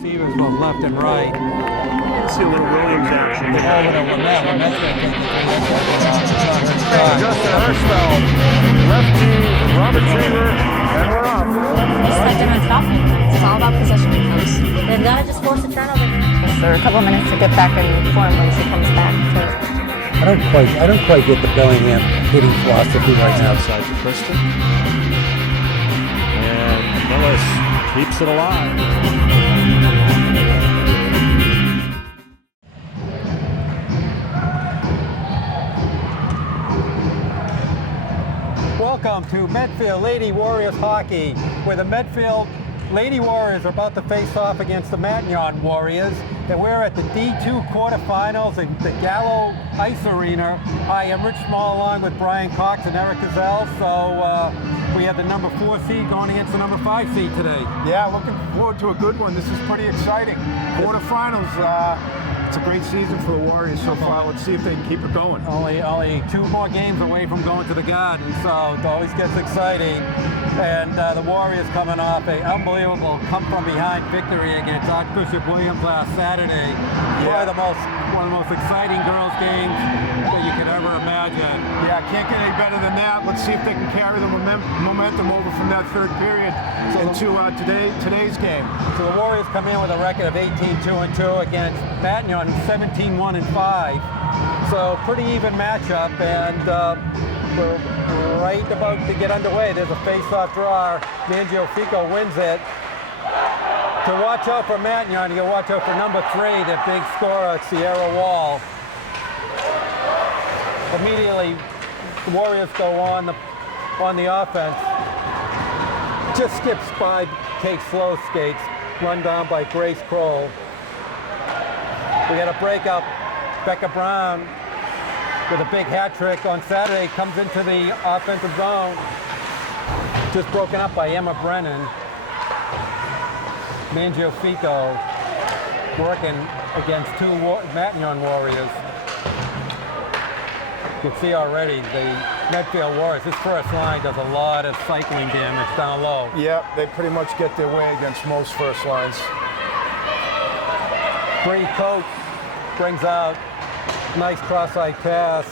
receivers both left and right. See a little Williams action. Over to Lamette's going to take Justin Hirschfeld, lefty, Robert Dreamer, and we're off. Just let them stop it. It's all about possession, folks. They've got to just force a turnover. For a couple minutes to get back in form when she comes back. I don't quite get the Bellingham hitting philosophy right now. Outside to Kristen. And Millis keeps it alive. Welcome to Medfield Lady Warriors Hockey, where the Medfield Lady Warriors are about to face off against the Matignon Warriors, and we're at the D2 quarterfinals in the Gallo Ice Arena. Hi, I'm Rich Small along with Brian Cox and Eric Gazelle. So we have the number 4 seed going against the number 5 seed today. Yeah, looking forward to a good one. This is pretty exciting. Quarterfinals, it's a great season for the Warriors so far. Let's see if they can keep it going. Only 2 more games away from going to the Garden, so it always gets exciting. And the Warriors coming off an unbelievable come-from-behind victory against Archbishop Williams last Saturday. Probably one of the most exciting girls' games that you could ever imagine. Yeah, can't get any better than that. Let's see if they can carry the momentum over from that third period into today's game. So the Warriors come in with a record of 18-2-2 against Matignon, 17-1-5. So pretty even matchup, and we're right about to get underway. There's a face-off draw. Mangiafico wins it. To watch out for Matignon, you gotta watch out for number 3, the big scorer, Sierra Wall. Immediately, the Warriors go on the offense. Just skips by, takes slow skates, run down by Grace Kroll. We got a breakup. Becca Brown with a big hat trick on Saturday comes into the offensive zone. Just broken up by Emma Brennan. Mangiafico working against 2 Matignon Warriors. You can see already the Medfield Warriors, this first line does a lot of cycling damage down low. Yeah, they pretty much get their way against most first lines. Bree Coates brings out nice cross-eye pass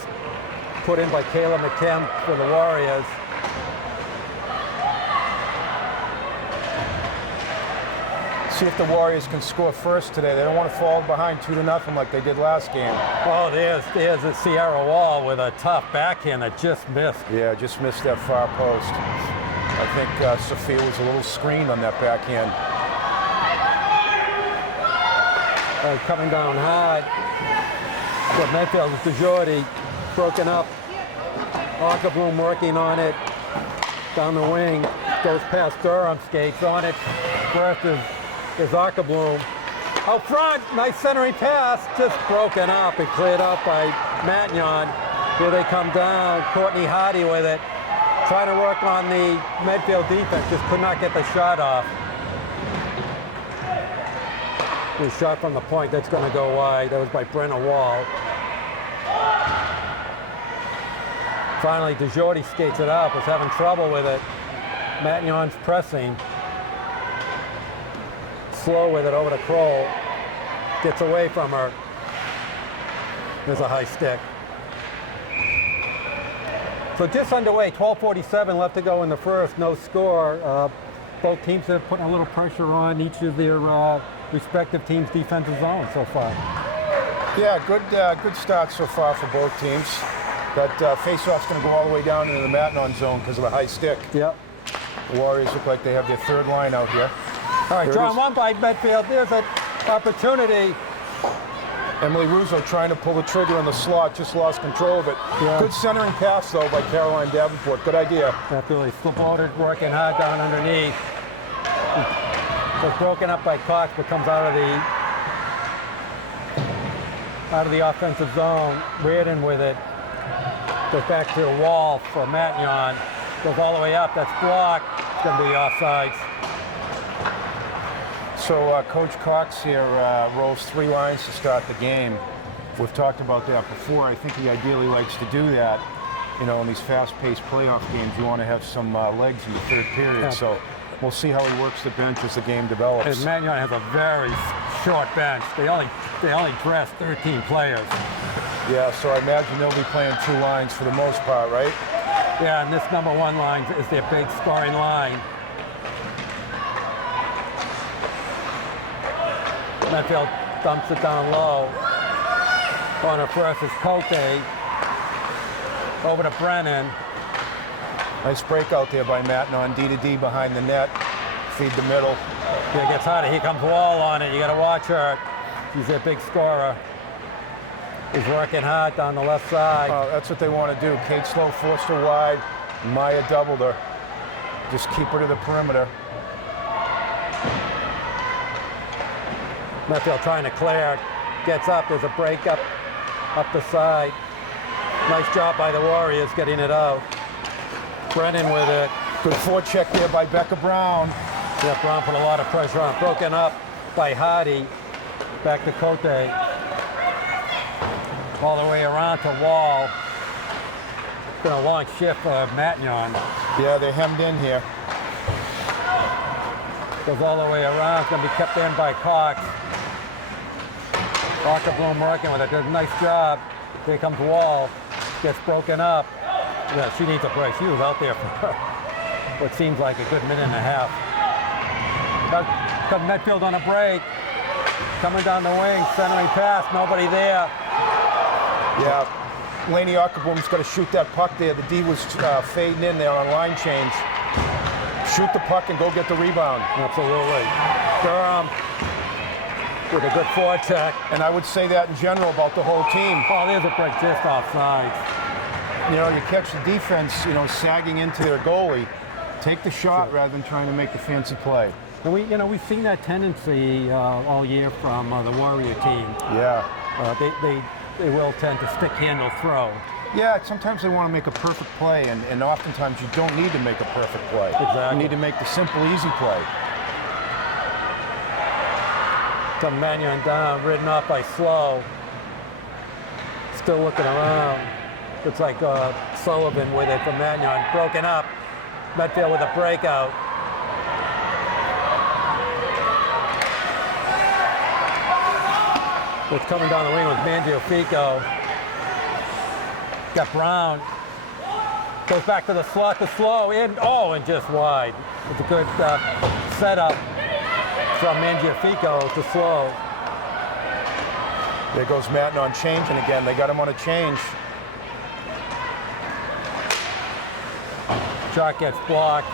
put in by Kayla McKim for the Warriors. See if the Warriors can score first today. They don't want to fall behind 2-0 like they did last game. Oh, there's a Sierra Wall with a tough backhand that just missed. Yeah, just missed that far post. I think Sophia was a little screened on that backhand. Coming down hard. But Medfield is DeJordi, broken up. Ockerbloom working on it. Down the wing, goes past Durham, skates on it. First is Ockerbloom. Out front, nice centering pass, just broken up and cleared up by Matignon. Here they come down, Courtney Hardy with it. Trying to work on the Medfield defense, just could not get the shot off. The shot from the point, that's going to go wide. That was by Brenna Wall. Finally, DeJordi skates it up, was having trouble with it. Matignon's pressing. Slow with it over to Kroll. Gets away from her. There's a high stick. So just underway, 12:47 left to go in the first, no score. Both teams have put a little pressure on each of their respective teams' defensive zones so far. Yeah, good start so far for both teams. That face-off's going to go all the way down into the Matignon zone because of the high stick. Yep. The Warriors look like they have their third line out here. All right, drawn one by Medfield. There's an opportunity. Emily Russo trying to pull the trigger on the slot, just lost control of it. Yeah. Good centering pass, though, by Caroline Davenport. Good idea. Absolutely. Slip-loaded, working hard down underneath. Just broken up by Cox, but comes out of the offensive zone. Reardon with it. Goes back to the wall for Matignon. Goes all the way up. That's blocked. It's going to be offsides. So Coach Cox here rolls 3 lines to start the game. We've talked about that before. I think he ideally likes to do that. You know, in these fast-paced playoff games, you want to have some legs in the third period. So We'll see how he works the bench as the game develops. And Matignon has a very short bench. They only dress 13 players. Yeah, so I imagine they'll be playing 2 lines for the most part, right? Yeah, and this number 1 line is their big scoring line. Medfield dumps it down low. Corner first is Cote. Over to Brennan. Nice breakout there by Matignon, D to D behind the net. Feed the middle. Yeah, it gets harder. Here comes Wall on it. You got to watch her. She's their big scorer. He's working hard down the left side. That's what they want to do. Kate Slow forced her wide. Maya doubled her. Just keep her to the perimeter. Medfield trying to clear. Gets up. There's a break up the side. Nice job by the Warriors getting it out. Brennan with it. Good forecheck there by Becca Brown. Yeah, Brown put a lot of pressure on. Broken up by Hardy. Back to Cote. All the way around to Wall. It's been a long shift for Matignon. Yeah, they're hemmed in here. Goes all the way around. It's going to be kept in by Cox. Bloom working with it. Does a nice job. Here comes Wall. Gets broken up. Yeah, she needs a break. She was out there for what seems like a good minute and a half. Comes Medfield on a break. Coming down the wing, centering pass. Nobody there. Yeah, Laney Ockerboom's got to shoot that puck there. The D was fading in there on line change. Shoot the puck and go get the rebound. Absolutely. Durham with a good forecheck. And I would say that in general about the whole team. Oh, there's a break just offside. You know, you catch the defense, sagging into their goalie. Take the shot rather than trying to make the fancy play. And we've seen that tendency all year from the Warrior team. Yeah. They will tend to stick handle throw. Yeah, sometimes they want to make a perfect play, and oftentimes you don't need to make a perfect play. Exactly. You need to make the simple, easy play. To Matignon down, ridden off by Slow. Still looking around. Looks like Sullivan with it from Matignon. Broken up. Medfield with a breakout. It's coming down the wing with Mangiafico. Got Brown. Goes back to the slot to Slow. In. Oh, and just wide. It's a good setup from Mangiafico to Slow. There goes Matignon changing again. They got him on a change. Shot gets blocked.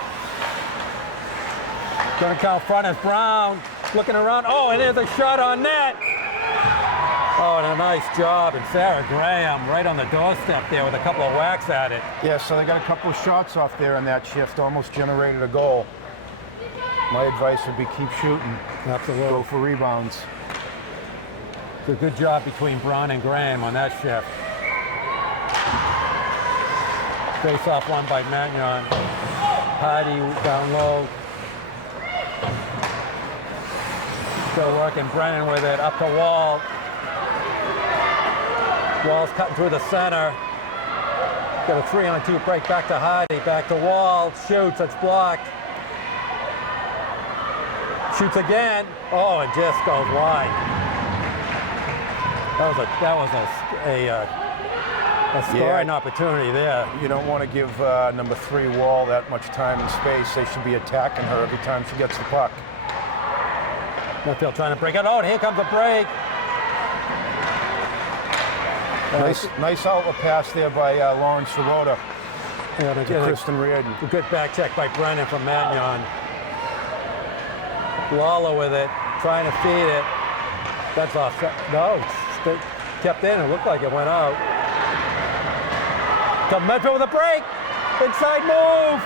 Gonna count front as Brown. Looking around. Oh, and there's a shot on net. Oh, and a nice job. And Sarah Graham right on the doorstep there with a couple of whacks at it. Yeah, so they got a couple of shots off there in that shift. Almost generated a goal. My advice would be keep shooting. Absolutely. Go for rebounds. It's a good job between Brown and Graham on that shift. Face off one by Matignon. Hardy down low. Still working. Brennan with it. Up to Wall. Wall's cutting through the center. Got a 3-on-2 break back to Hardy. Back to Wall. Shoots. It's blocked. Shoots again. Oh, it just goes wide. That was a scoring opportunity there. You don't want to give number 3 Wall that much time and space. They should be attacking her every time she gets the puck. Medfield trying to break it. Oh, and here comes a break. Nice outlet pass there by Lawrence Sirota And to Kristen Reardon. A good back check by Brennan from Matignon. Lawler with it, trying to feed it. That's off. No, it's kept in. It looked like it went out. Come Medfield with a break. Inside move.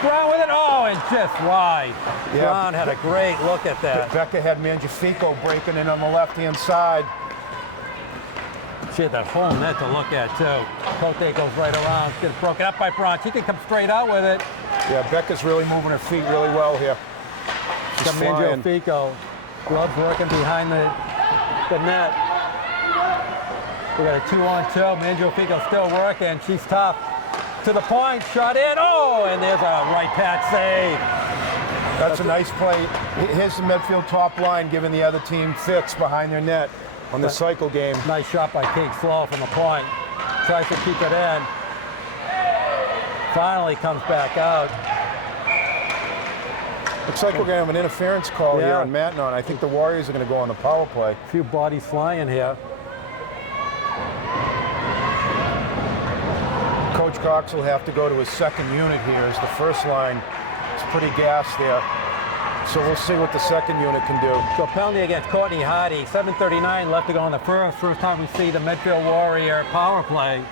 Brown with it. Oh, and just wide. Yeah. Brown had a great look at that. Becca had Mangiafico breaking in on the left-hand side. She had that whole net to look at, too. Cote goes right around, gets broken up by Brown. She can come straight out with it. Yeah, Becca's really moving her feet really well here. She's flying. Mangiafico. Gloves working behind the net. We got a 2-on-2. Mangiafico still working. She's tough. To the point, shot in. Oh, and there's a right pad save. That's a nice play. Here's the Medfield top line giving the other team fits behind their net on the cycle game. Nice shot by Kate Slow from the point. Tries to keep it in. Finally comes back out. Looks like we're going to have an interference call here Yeah. on Matignon. I think the Warriors are going to go on the power play. A few bodies flying here. Coach Cox will have to go to his second unit here as the first line is pretty gassed there. So we'll see what the second unit can do. So penalty against Courtney Hardy. 7:39 left to go in the first. First time we see the Medfield Warrior power play.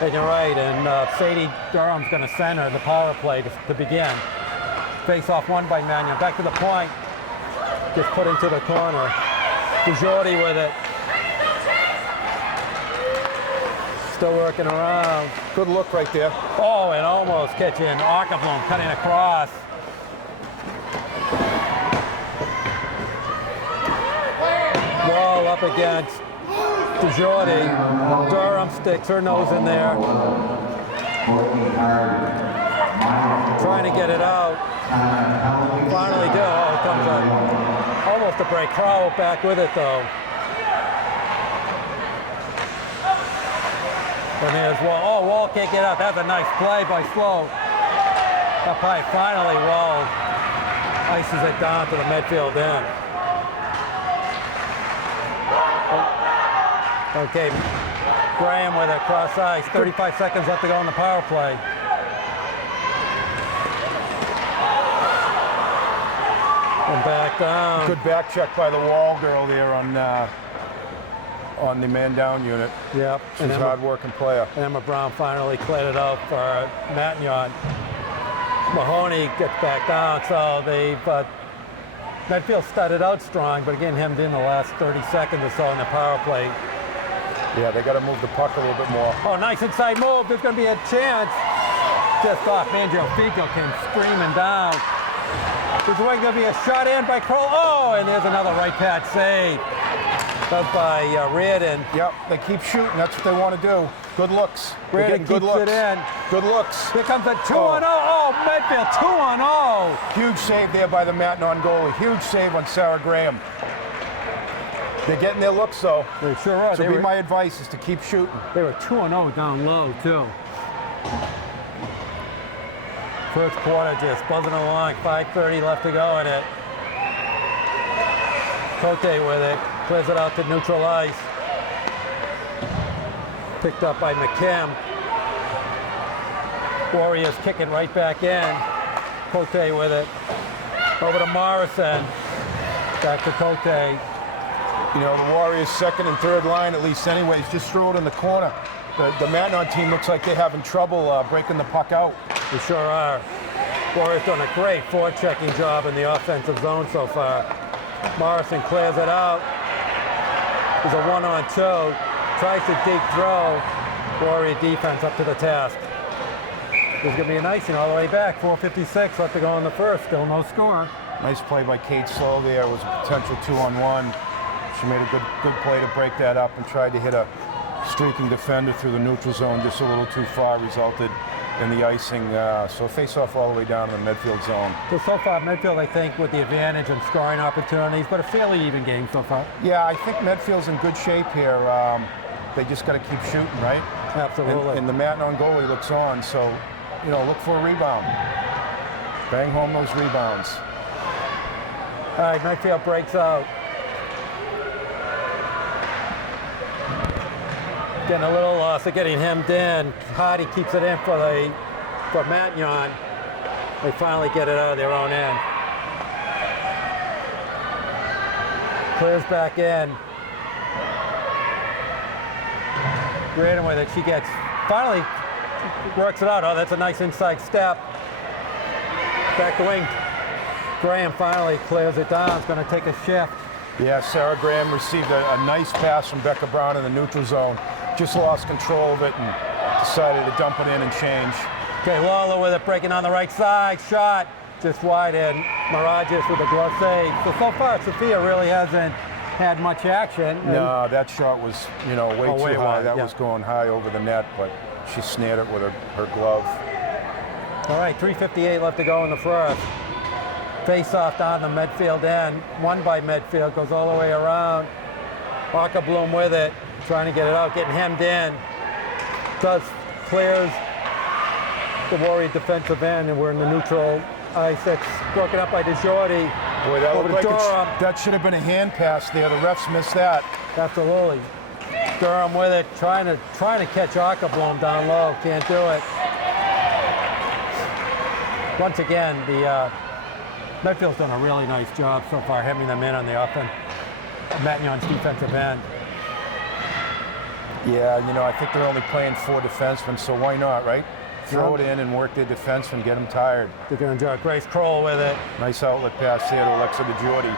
And you're right, and Sadie Durham's going to center the power play to begin. Face off won by Matignon. Back to the point. Just put into the corner. DeJordi with it. Still working around. Good look right there. Oh, and almost catching Arkablum cutting across. Wall up against DeJordi. Durham sticks her nose in there. Trying to get it out. Finally do. Oh, it comes up. Almost a break. Crowell back with it though. And there's Wall. Oh, Wall can't get up. That's a nice play by Slow. Up high. Finally, Wall ices it down to the Medfield end. Okay, Graham with a cross ice. 35 seconds left to go on the power play. And back down. Good back check by the Wall girl there on the man down unit. Yep. She's a hard-working player. Emma Brown finally cleared it out for Matignon. Mahoney gets back down, so they've Medfield started out strong, but again hemmed in the last 30 seconds or so in the power play. Yeah, they got to move the puck a little bit more. Oh, nice inside move. There's going to be a chance. Just off. Angel Fico came screaming down. There's going to be a shot in by Kroll. Oh, and there's another right pad save. Up by Reardon. Yep, they keep shooting. That's what they want to do. Good looks. They're Reardon getting good keeps looks. it in. Good looks. Here comes a 2-on-0. Oh, Medfield 2-on-0. Huge save there by the Matignon goalie. Huge save on Sarah Graham. They're getting their looks, though. They sure are. So my advice is to keep shooting. They were 2-0 down low, too. First quarter just buzzing along. 5:30 left to go in it. Cote with it. Clears it out to neutral ice. Picked up by McKim. Warriors kicking right back in. Cote with it. Over to Morrison. Back to Cote. You know, the Warriors' second and third line, at least anyways, just throw it in the corner. The Matignon team looks like they're having trouble breaking the puck out. They sure are. Warriors done a great forechecking job in the offensive zone so far. Morrison clears it out. There's a 1-on-2. Tries to deep throw. Warrior defense up to the task. There's going to be an icing all the way back. 4:56 left to go in the first. Still no score. Nice play by Kate Slow there. It was a potential 2-on-1. She made a good play to break that up and tried to hit a streaking defender through the neutral zone just a little too far, resulted in the icing. So face-off all the way down in the Medfield zone. So far, Medfield, I think, with the advantage and scoring opportunities, but a fairly even game so far. Yeah, I think Medfield's in good shape here. They just got to keep shooting, right? Absolutely. And the Matignon goalie looks on, so, you know, look for a rebound. Bang home those rebounds. All right, Medfield breaks out. Getting a little lost, getting hemmed in. Hardy keeps it in for Matignon. They finally get it out of their own end. Clears back in. Reardon with it. She finally works it out. Oh, that's a nice inside step. Back the wing. Graham finally clears it down. It's going to take a shift. Yeah, Sarah Graham received a nice pass from Becca Brown in the neutral zone. Just lost control of it and decided to dump it in and change. Okay, Lawler with it, breaking on the right side. Shot just wide in. Mirages with a glove save. So far, Sophia really hasn't had much action. No, that shot was, you know, way too high. Wide, that was going high over the net, but she snared it with her glove. All right, 3:58 left to go in the first. Face off down the Medfield end. Won by Medfield. Goes all the way around. Ackerbloom with it. Trying to get it out. Getting hemmed in. Clears the Warrior defensive end, and we're in the neutral ice. That's broken up by DeJordi. Boy, that Over looked to like Durham. that should have been a hand pass there. The refs missed that. Absolutely. Durham with it, trying to catch Ackerbloom down low. Can't do it. Once again, the Medfield's done a really nice job so far, hemming them in on the offense. Matignon's defensive end. Yeah, you know, I think they're only playing 4 defensemen, so why not, right? Throw it in and work their defensemen, get them tired. They're going to enjoy Grace Kroll with it. Nice outlet pass there to Alexa DeJordi.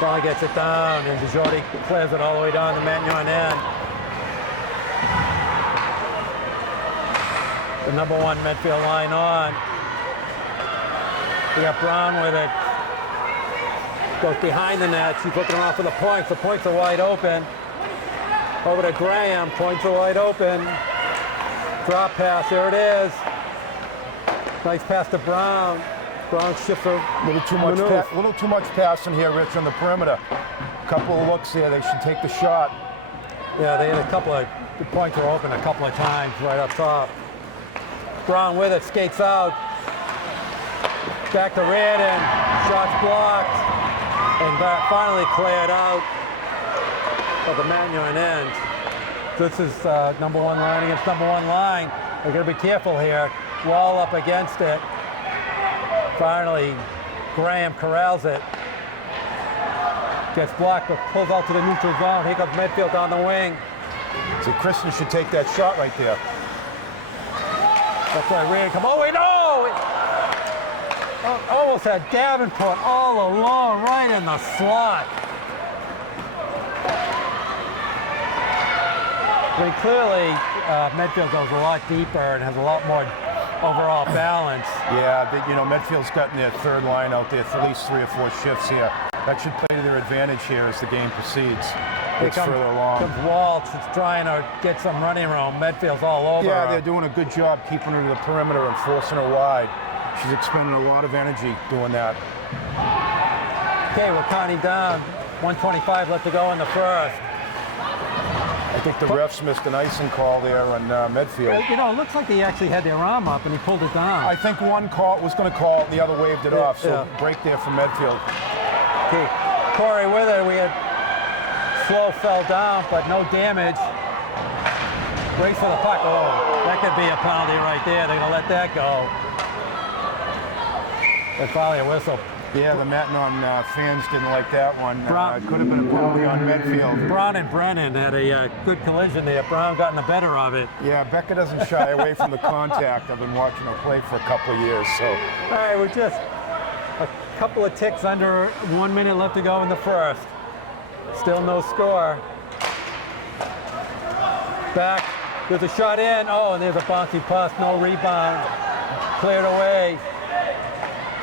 Finally gets it down, and DeJordi clears it all the way down the Matignon end. The number 1 Medfield line on. We got Brown with it. Goes behind the net. She's looking around for the points. The points are wide open. Over to Graham. Points are wide open. Drop pass. There it is. Nice pass to Brown. Brown shifts a Little too much passing here, Rich, on the perimeter. Couple of looks here. They should take the shot. Yeah, they had a couple of the points were open a couple of times right up top. Brown with it, skates out. Back to Reardon. Shots blocked. And finally cleared out of the Matignon end. This is number 1 line against number 1 line. They're going to be careful here. Wall up against it. Finally, Graham corrals it. Gets blocked, but pulls out to the neutral zone. Here comes Medfield down the wing. So Kristen should take that shot right there. That's why Reardon come. Oh, wait, no! Almost had Davenport all alone right in the slot. I mean, clearly, Medfield goes a lot deeper and has a lot more overall balance. Yeah, you know, Medfield's gotten their 3rd line out there for at least 3 or 4 shifts here. That should play to their advantage here as the game proceeds. It's further along. Comes Waltz. It's trying to get some running room. Medfield's all over. Yeah, they're doing a good job keeping her to the perimeter and forcing her wide. She's expending a lot of energy doing that. Okay, we're counting down. 1:25 left to go in the first. I think the refs missed an icing call there on Medfield. You know, it looks like they actually had their arm up and he pulled it down. I think one call was going to call it, the other waved it off, so break there for Medfield. Okay, Corey with it. We had Slow fell down, but no damage. Race for the puck. Oh, that could be a penalty right there. They're going to let that go. That's probably a whistle. Yeah, the Matignon fans didn't like that one. Could have been a penalty on Medfield. Brown and Brennan had a good collision there. Brown got in the better of it. Yeah, Becca doesn't shy away from the contact. I've been watching her play for a couple of years, so. All right, we're just a couple of ticks under 1 minute left to go in the first. Still no score. Back, there's a shot in. Oh, and there's a bouncy pass, no rebound. Cleared away.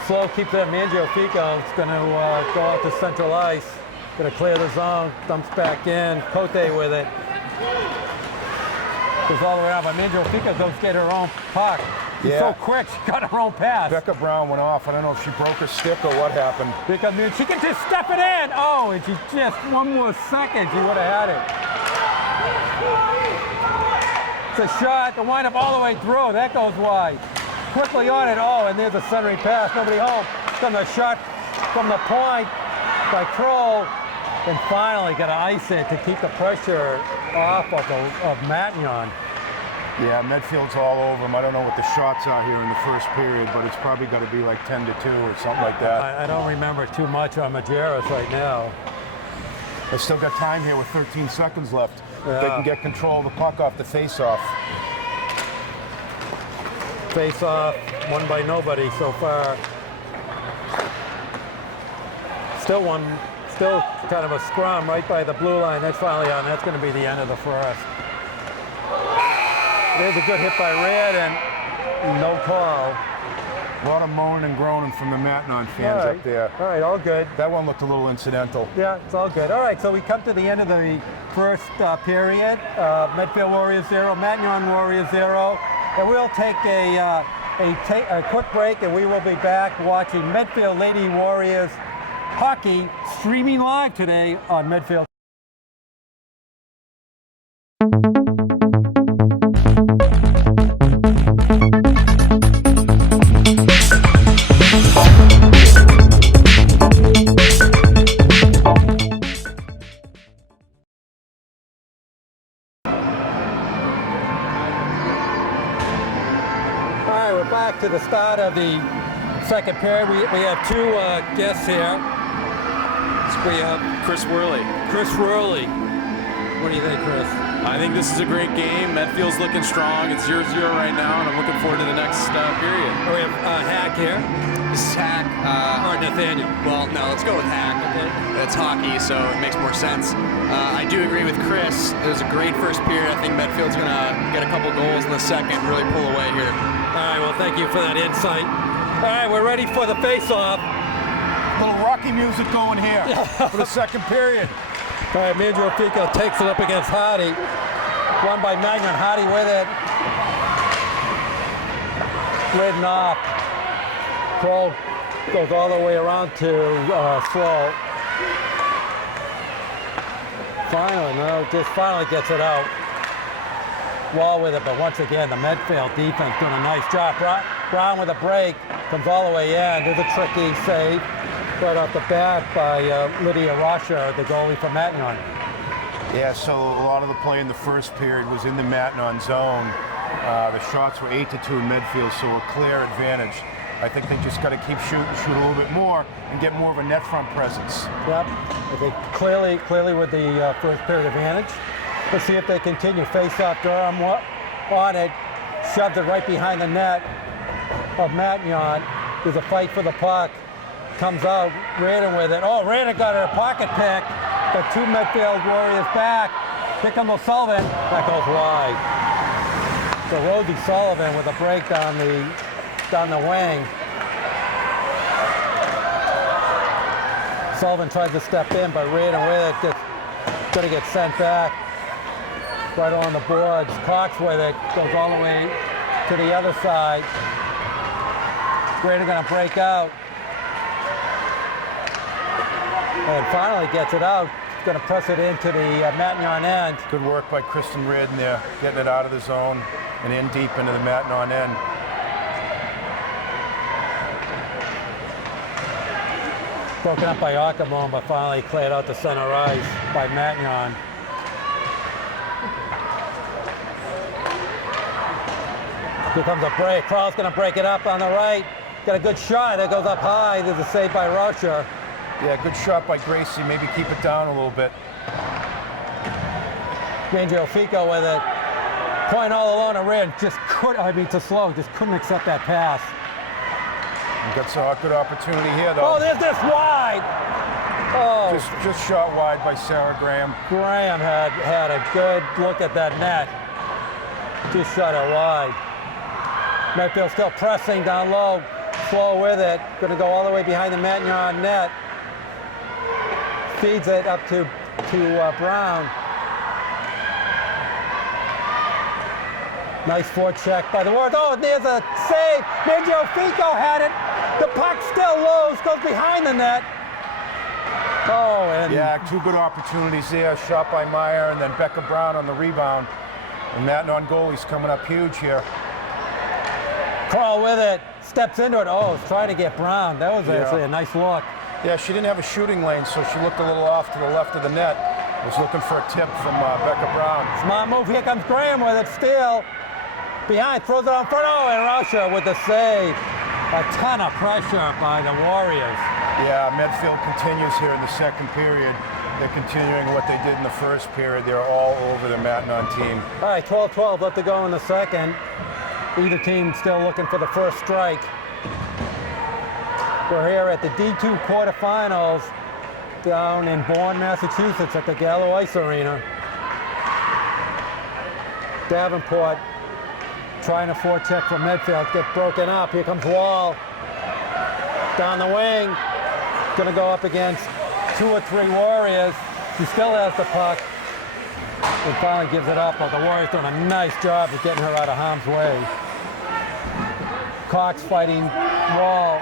Slow keeps it. Mangiafico is going to go out to central ice. Going to clear the zone. Dumps back in. Cote with it. Goes all the way out. But Mangiafico goes get her own puck. She's so quick. She got her own pass. Becca Brown went off. I don't know if she broke her stick or what happened. Because she can just step it in. Oh, and she just one more second, she would have had it. It's a shot to wind up all the way through. That goes wide. Quickly on it. Oh, and there's a centering pass. Nobody home. Then the shot from the point by Kroll. And finally got to ice it to keep the pressure off of Matignon. Yeah, Medfield's all over them. I don't know what the shots are here in the first period, but it's probably got to be like 10-2 or something like that. I don't remember too much on Majerus right now. They still got time here with 13 seconds left. Yeah. They can get control of the puck off the face-off. Face-off, won by nobody so far. Still kind of a scrum right by the blue line. That's finally on. That's going to be the end of the first. There's a good hit by Reardon. No call. A lot of moaning and groaning from the Matignon fans up there. All right, all good. That one looked a little incidental. Yeah, it's all good. All right, so we come to the end of the first period. Medfield Warriors 0, Matignon Warriors 0. And we'll take a a quick break, and we will be back watching Medfield Lady Warriors hockey streaming live today on Medfield. Back to the start of the second period. We have two guests here. We have Chris Worley. Chris Worley. What do you think, Chris? I think this is a great game. Medfield's looking strong. It's 0-0 right now, and I'm looking forward to the next period. We have Hack here. This is Hack. Or Nathaniel. Well, no, let's go with Hack. Okay. It's hockey, so it makes more sense. I do agree with Chris. It was a great first period. I think Medfield's going to get a couple goals in the second, really pull away here. All right, well, thank you for that insight. All right, we're ready for the face-off. Little Rocky music going here for the second period. All right, Fico takes it up against Hardy. Won by Matignon. Hardy with it. Ridden off. Kroll goes all the way around to Slow. Finally gets it out. Wall with it, but once again, the Medfield defense doing a nice job. Brown with a break, comes all the way in. There's a tricky save right off the bat by Lydia Rocha, the goalie from Matignon. Yeah, so a lot of the play in the first period was in the Matignon zone. The shots were 8-2 in Medfield, so a clear advantage. I think they just got to keep shooting, shoot a little bit more, and get more of a net front presence. Yep, I think clearly with the first period advantage. Let's see if they continue. Face off, Durham on it, shoved it right behind the net of Matignon. There's a fight for the puck. Comes out, Radin with it. Oh, Radin got her pocket pick. The two Medfield Warriors back. Here comes O'Sullivan. That goes wide. So Rosie Sullivan with a break down the wing. Sullivan tries to step in, but Radin with it going to get sent back. Right on the boards. Cox with it, goes all the way to the other side. Radin going to break out. And finally gets it out. Going to press it into the Matignon end. Good work by Kristen Redden there, getting it out of the zone and in deep into the Matignon end. Broken up by Ackerman, but finally cleared out the center ice by Matignon. Here comes a break. Crowell's going to break it up on the right. Got a good shot. That goes up high. There's a save by Rocha. Yeah, good shot by Gracie. Maybe keep it down a little bit. Fico with it. Point all alone and Red just couldn't accept that pass. And got a good opportunity here, though. Oh, there's this wide. Oh, Just shot wide by Sarah Graham. Graham had a good look at that net. Just shot it wide. Medfield still pressing down low. Slow with it. Going to go all the way behind the Matignon net. Feeds it up to Brown. Nice forecheck by the Warriors. Oh, there's a save. Fico had it. The puck still loose, goes behind the net. Oh, and yeah, two good opportunities there. Shot by Meyer and then Becca Brown on the rebound. And Matignon goalie's coming up huge here. Carl with it, steps into it. Oh, it's trying to get Brown. That was actually a nice look. Yeah, she didn't have a shooting lane, so she looked a little off to the left of the net. Was looking for a tip from Becca Brown. Smart move. Here comes Graham with it. Steal. Behind, throws it on front. Oh, and Rocha with the save. A ton of pressure by the Warriors. Yeah, Medfield continues here in the second period. They're continuing what they did in the first period. They're all over the Matignon team. All right, 12-12 left to go in the second. Either team still looking for the first strike. We're here at the D2 quarterfinals down in Bourne, Massachusetts at the Gallo Ice Arena. Davenport trying to forecheck from Medfield, get broken up. Here comes Wall down the wing. Gonna go up against 2 or 3 Warriors. She still has the puck and finally gives it up, but the Warriors doing a nice job of getting her out of harm's way. Cox fighting Wall.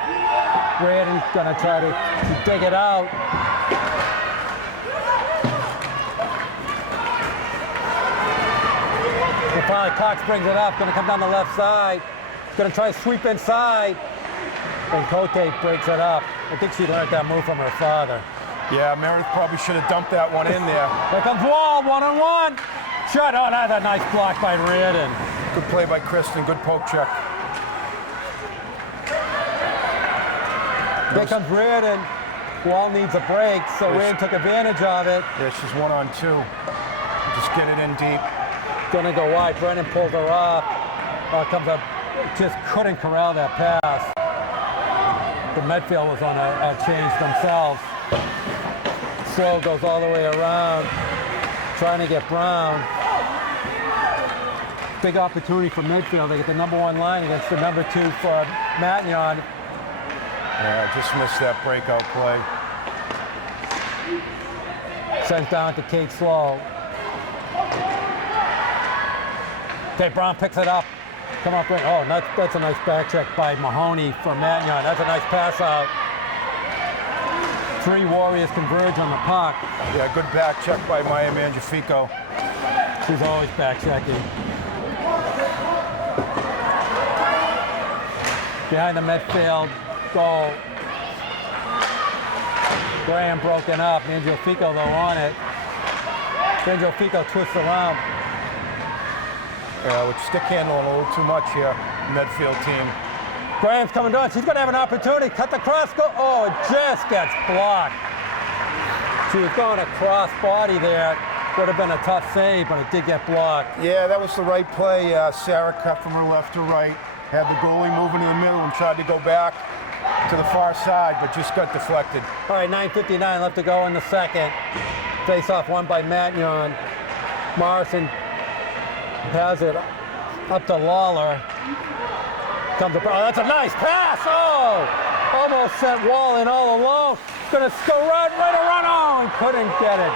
Reardon's gonna try to dig it out. And finally Cox brings it up, gonna come down the left side. Gonna try to sweep inside. And Cote breaks it up. I think she learned that move from her father. Yeah, Meredith probably should have dumped that one in there. Here comes Wall, one-on-one. Shot, oh, that's a nice block by Reardon. Good play by Kristen, good poke check. Here comes Reardon. Wall needs a break, so Reardon took advantage of it. Yeah, she's 1-on-2. Just get it in deep. Gonna go wide. Brennan pulls her off. Comes up, just couldn't corral that pass. The Medfield was on a change themselves. Slow goes all the way around, trying to get Brown. Big opportunity for Medfield. They get the #1 line against the #2 for Matignon. Yeah, just missed that breakout play. Sent down to Kate Slow. Okay, Brown picks it up. Come up with, oh, that's a nice back check by Mahoney for Matignon. That's a nice pass out. 3 Warriors converge on the puck. Yeah, good back check by Maya Mangiafico. She's always back checking. Behind the Medfield goal. Graham broken up. Mangiafico though on it. Mangiafico twists around. Yeah, with stick handling a little too much here, Medfield team. Graham's coming down. She's going to have an opportunity. Cut the cross. Go. Oh, it just gets blocked. She was going across body there. Would have been a tough save, but it did get blocked. Yeah, that was the right play. Sarah cut from her left to right. Had the goalie moving in the middle and tried to go back to the far side, but just got deflected. All right, 9:59 left to go in the second. Face-off won by Matignon. Morrison has it up to Lawler. Comes to, oh, that's a nice pass. Oh, almost sent Wall in all alone. Gonna go right around. Oh, he couldn't get it.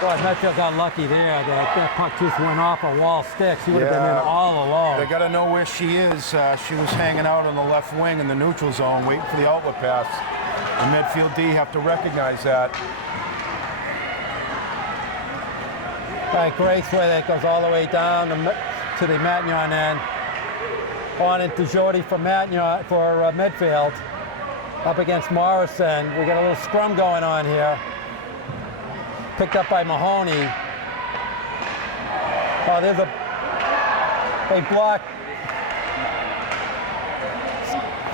Boy, Medfield got lucky there. That puck just went off a Wall stick. She would have been in all alone. They got to know where she is. She was hanging out on the left wing in the neutral zone, waiting for the outlet pass. The Medfield D have to recognize that. All right, Grace with it goes all the way down to the Matignon end. On into Jordy for Matignon, for Medfield. Up against Morrison. We got a little scrum going on here. Picked up by Mahoney. Oh, there's a block.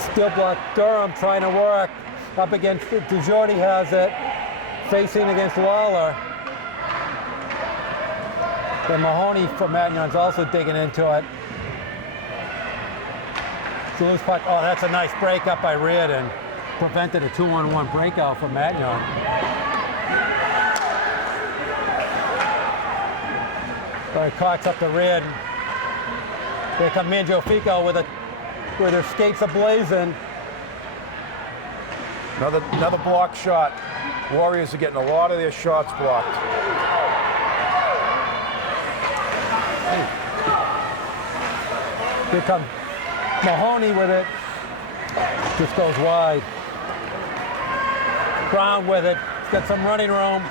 Still block. Durham trying to work. Up against DeJordy has it. Facing against Lawler. And Mahoney from Matignon's also digging into it. Loose puck. Oh, that's a nice breakup by Reardon. Prevented a 2-on-1 breakout for Matignon. All right, Cox up to Reardon. Here comes Mangiafico with her skates ablazing. Another block shot. Warriors are getting a lot of their shots blocked. Here comes Mahoney with it. Just goes wide. Brown with it. He's got some running room.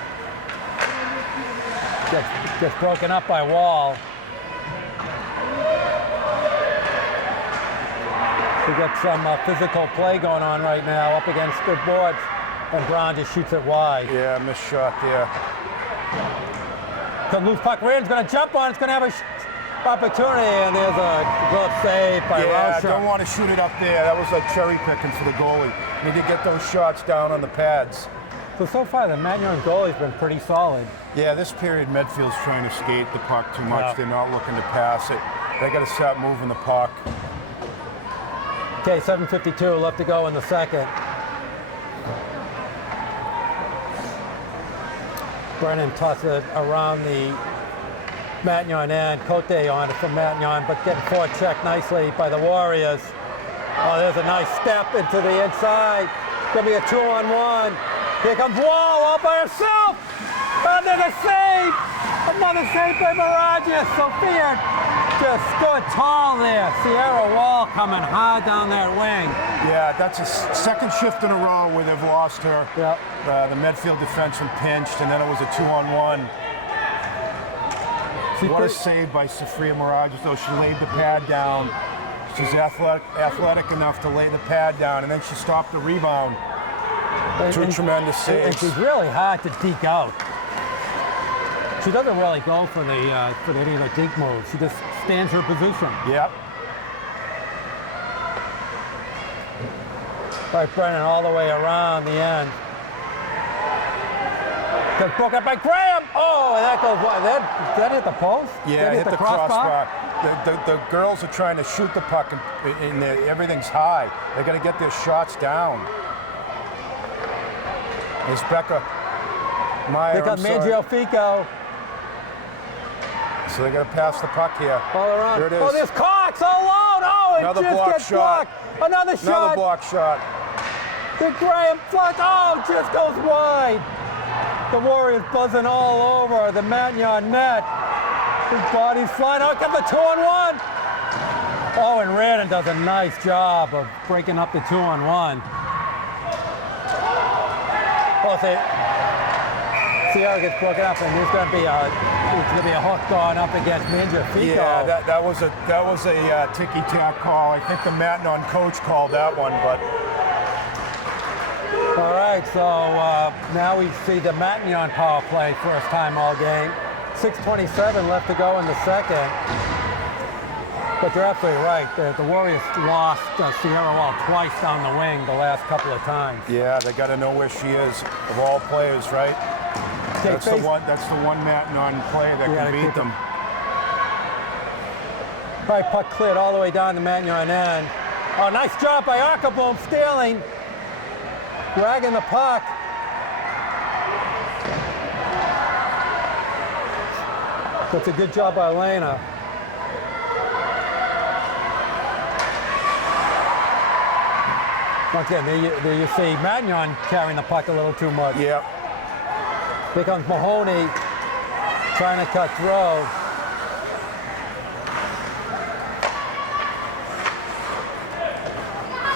Gets broken up by Wall. We got some physical play going on right now up against the boards. And Brown just shoots it wide. Yeah, missed shot there. The loose puck. Reardon's going to jump on. It's going to have a opportunity, and there's a glove save by Rauscher. Don't want to shoot it up there. That was like cherry picking for the goalie. Need to get those shots down on the pads. So far, the Matignon goalie's been pretty solid. Yeah, this period, Medfield's trying to skate the puck too much. They're not looking to pass it. They got to start moving the puck. Okay, 7:52 left to go in the second. Brennan tosses it around the Matignon end. Cote on it from Matignon, but getting forechecked nicely by the Warriors. Oh, there's a nice step into the inside. Gonna be a 2-on-1. Here comes Wall all by herself. Another save. Another save by Mirages. So feared. Just stood tall there. Sierra Wall coming hard down that wing. Yeah, that's a second shift in a row where they've lost her. Yep. The Medfield defenseman pinched, and then it was a 2-on-1. What a save by Sofia Mirages, though. She laid the pad down. She's athletic enough to lay the pad down, and then she stopped the rebound. Two tremendous saves. And she's really hard to deke out. She doesn't really go for any of the deke moves. She just stands her position. Yep. All right, Brennan, all the way around the end. Gets broke up by Graham. Oh, and that goes wide. That hit the post? Yeah, that hit the crossbar. The girls are trying to shoot the puck, and everything's high. They got to get their shots down. It's Becca Meyer. Here comes Mangio Fico. So they got to pass the puck here. All around. Here it is. Oh, there's Cox alone. Oh, it Another just block gets shot. blocked. Another shot. Another block shot. The Graham flush. Oh, just goes wide. The Warriors buzzing all over the Matignon net. His body's flying. Oh, it comes a 2-on-1. Oh, and Reardon does a nice job of breaking up the 2-on-1. Oh, Sierra gets broken up, and there's going to be a hook going up against Mangio Fico. Yeah, that was a ticky-tack call. I think the Matignon coach called that one, but. All right, so now we see the Matignon power play, first time all game. 6:27 left to go in the second. But you're absolutely right. The Warriors lost Sierra Wall twice down the wing the last couple of times. Yeah, they got to know where she is, of all players, right? That's the one Matignon player that can beat them. All right, puck cleared all the way down the Matignon end. Oh, nice job by Ackerboom stealing. Dragging the puck. That's a good job by Elena. Once again, there you see Matignon carrying the puck a little too much. Yep. Here comes Mahoney trying to cut through.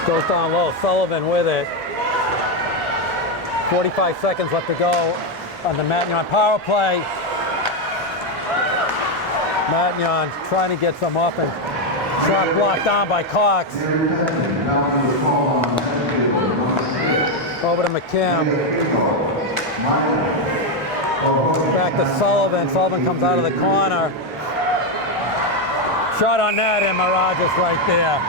Goes down low. Sullivan with it. 45 seconds left to go on the Matignon power play. Matignon trying to get some up, and shot blocked down by Cox. Over to McKim. Back to Sullivan. Sullivan comes out of the corner. Shot on net, and Mirages right there.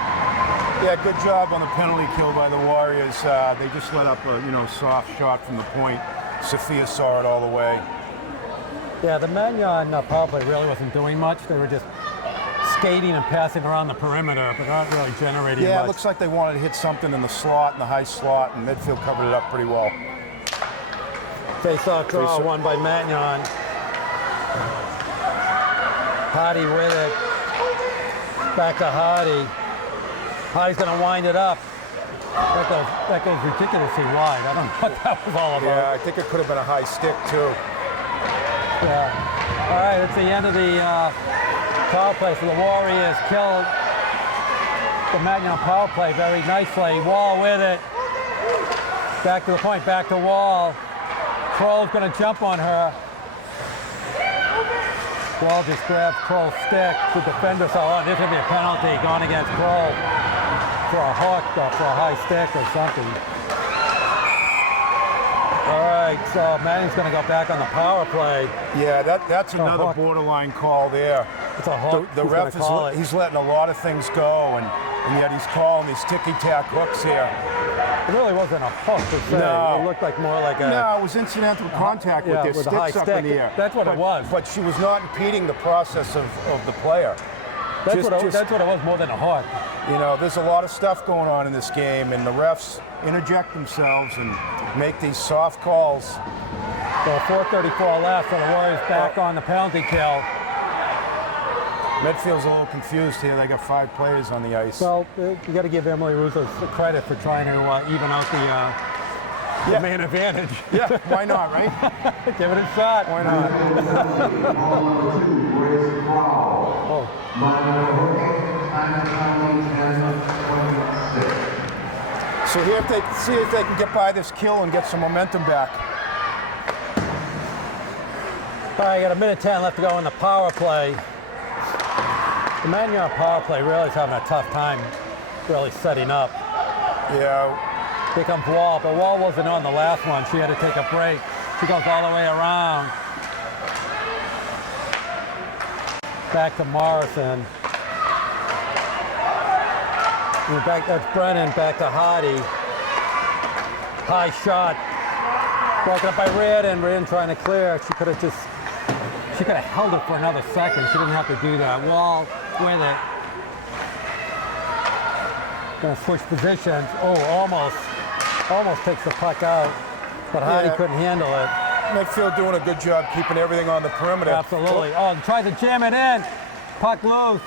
Yeah, good job on the penalty kill by the Warriors. They just let up a soft shot from the point. Sofia saw it all the way. Yeah, the Matignon power play really wasn't doing much. They were just skating and passing around the perimeter, but not really generating much. Yeah, it looks like they wanted to hit something in the slot, in the high slot, and Medfield covered it up pretty well. Face-off draw won by Matignon. Hardy with it. Back to Hardy. Hardy's going to wind it up. That goes ridiculously wide. I don't know what that was all about. Yeah, I think it could have been a high stick, too. Yeah. All right, it's the end of the power play. So the Warriors killed the Matignon power play very nicely. Wall with it. Back to the point, back to Wall. Kroll's going to jump on her. Wall just grabs Kroll's stick. The defender saw, oh, this would be a penalty going against Kroll for a hook or for a high stick or something. All right, so Matigion's going to go back on the power play. Yeah, that's another borderline call there. It's a hook. The ref he's letting a lot of things go, and yet he's calling these ticky-tack hooks here. It really wasn't a hook per se. No. It looked like more like a... No, it was incidental contact with their sticks up in the air. That's what it was. But she was not impeding the process of the player. That's what it was, more than a hook. You know, there's a lot of stuff going on in this game, and the refs interject themselves and make these soft calls. So 4:34 left, so the Warriors back on the penalty kill. Medfield's a little confused here. They got 5 players on the ice. Well, you got to give Emily Russo credit for trying to even out the main advantage. Yeah, why not, right? Give it a shot. Why not? Oh. So here, if they see if they can get by this kill and get some momentum back. All right, got a minute 10 left to go in the power play. The Matignon power play really is having a tough time really setting up. Yeah. Here comes Wall, but Wall wasn't on the last one. She had to take a break. She goes all the way around. Back to Morrison. And back, that's Brennan, back to Hardy. High shot. Broken up by Reardon. Reardon trying to clear. She could have held it for another second. She didn't have to do that. Wall with it. Gonna switch positions. Oh, almost takes the puck out. But Hardy couldn't handle it. Medfield doing a good job keeping everything on the perimeter. Absolutely. Oh, tries to jam it in. Puck loose.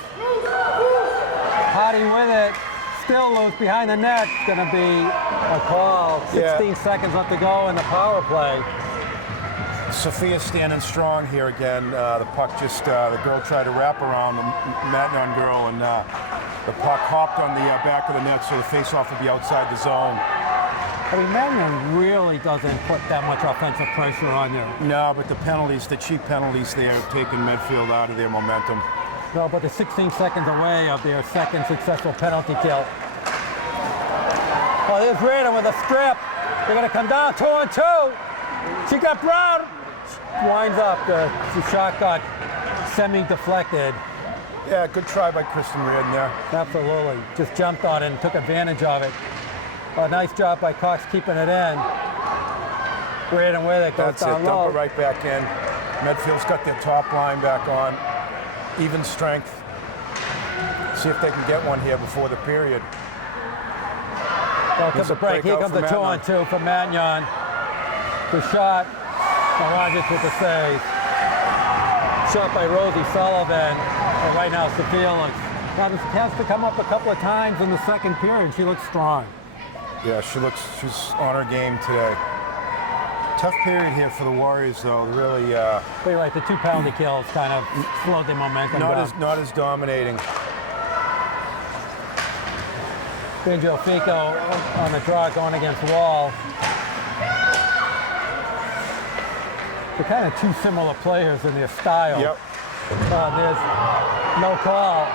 Hardy with it. Still loose behind the net. Gonna be a call. 16 seconds left to go in the power play. Sophia standing strong here again. The puck just, the girl tried to wrap around the Matignon girl, and the puck hopped on the back of the net, so the face-off would be outside the zone. I mean, Matignon really doesn't put that much offensive pressure on you. No, but the penalties, the cheap penalties there, have taken Medfield out of their momentum. No, but they're 16 seconds away of their second successful penalty kill. Oh, there's Reardon with a strip. They're going to come down 2-on-2. She got Brown. Winds up. The shot got semi-deflected. Yeah, good try by Kristen Reardon there. Absolutely. Just jumped on it and took advantage of it. A nice job by Cox keeping it in. Reardon with it. Goes That's down it. low. Dump it right back in. Medfield's got their top line back on. Even strength. See if they can get one here before the period. Don't come to break. Here comes the 2-on-2 for Matignon. The shot. Rogers with the save. Shot by Rosie Sullivan. And right now, Sophia has to come up a couple of times in the second period. She looks strong. Yeah, she's on her game today. Tough period here for the Warriors, though. Really, But you're right, the 2 penalty kills kind of slowed their momentum down. Not as dominating. Benjo Fico on the draw going against Wall. They're kind of two similar players in their style. Yep. There's no call.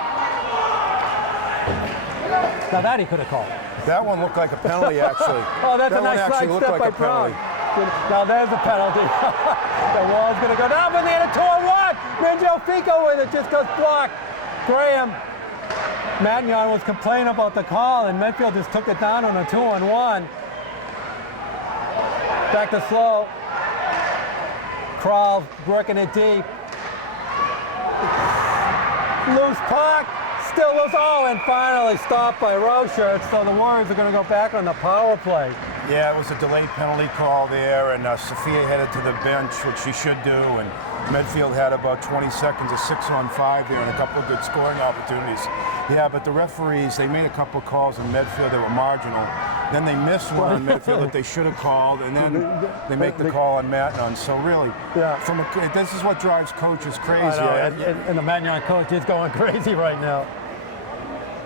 Now that he could have called. That one looked like a penalty, actually. Oh, that's that a nice side step by Brown. Now there's a penalty. The Wall's going to go down, but they had a 2-on-1. Benjo Fico with it, just goes blocked. Graham. Matignon was complaining about the call, and Medfield just took it down on a 2-on-1. Back to slow. Kral working it deep. Loose puck. Still loose. Oh, and finally stopped by Rocher. So the Warriors are going to go back on the power play. Yeah, it was a delayed penalty call there, and Sophia headed to the bench, which she should do, and Medfield had about 20 seconds of 6-on-5 there and a couple of good scoring opportunities. Yeah, but the referees, they made a couple of calls in Medfield that were marginal. Then they missed one on Medfield that they should have called, and then they make the call on Matignon. So really, this is what drives coaches crazy. And the Matignon coach is going crazy right now.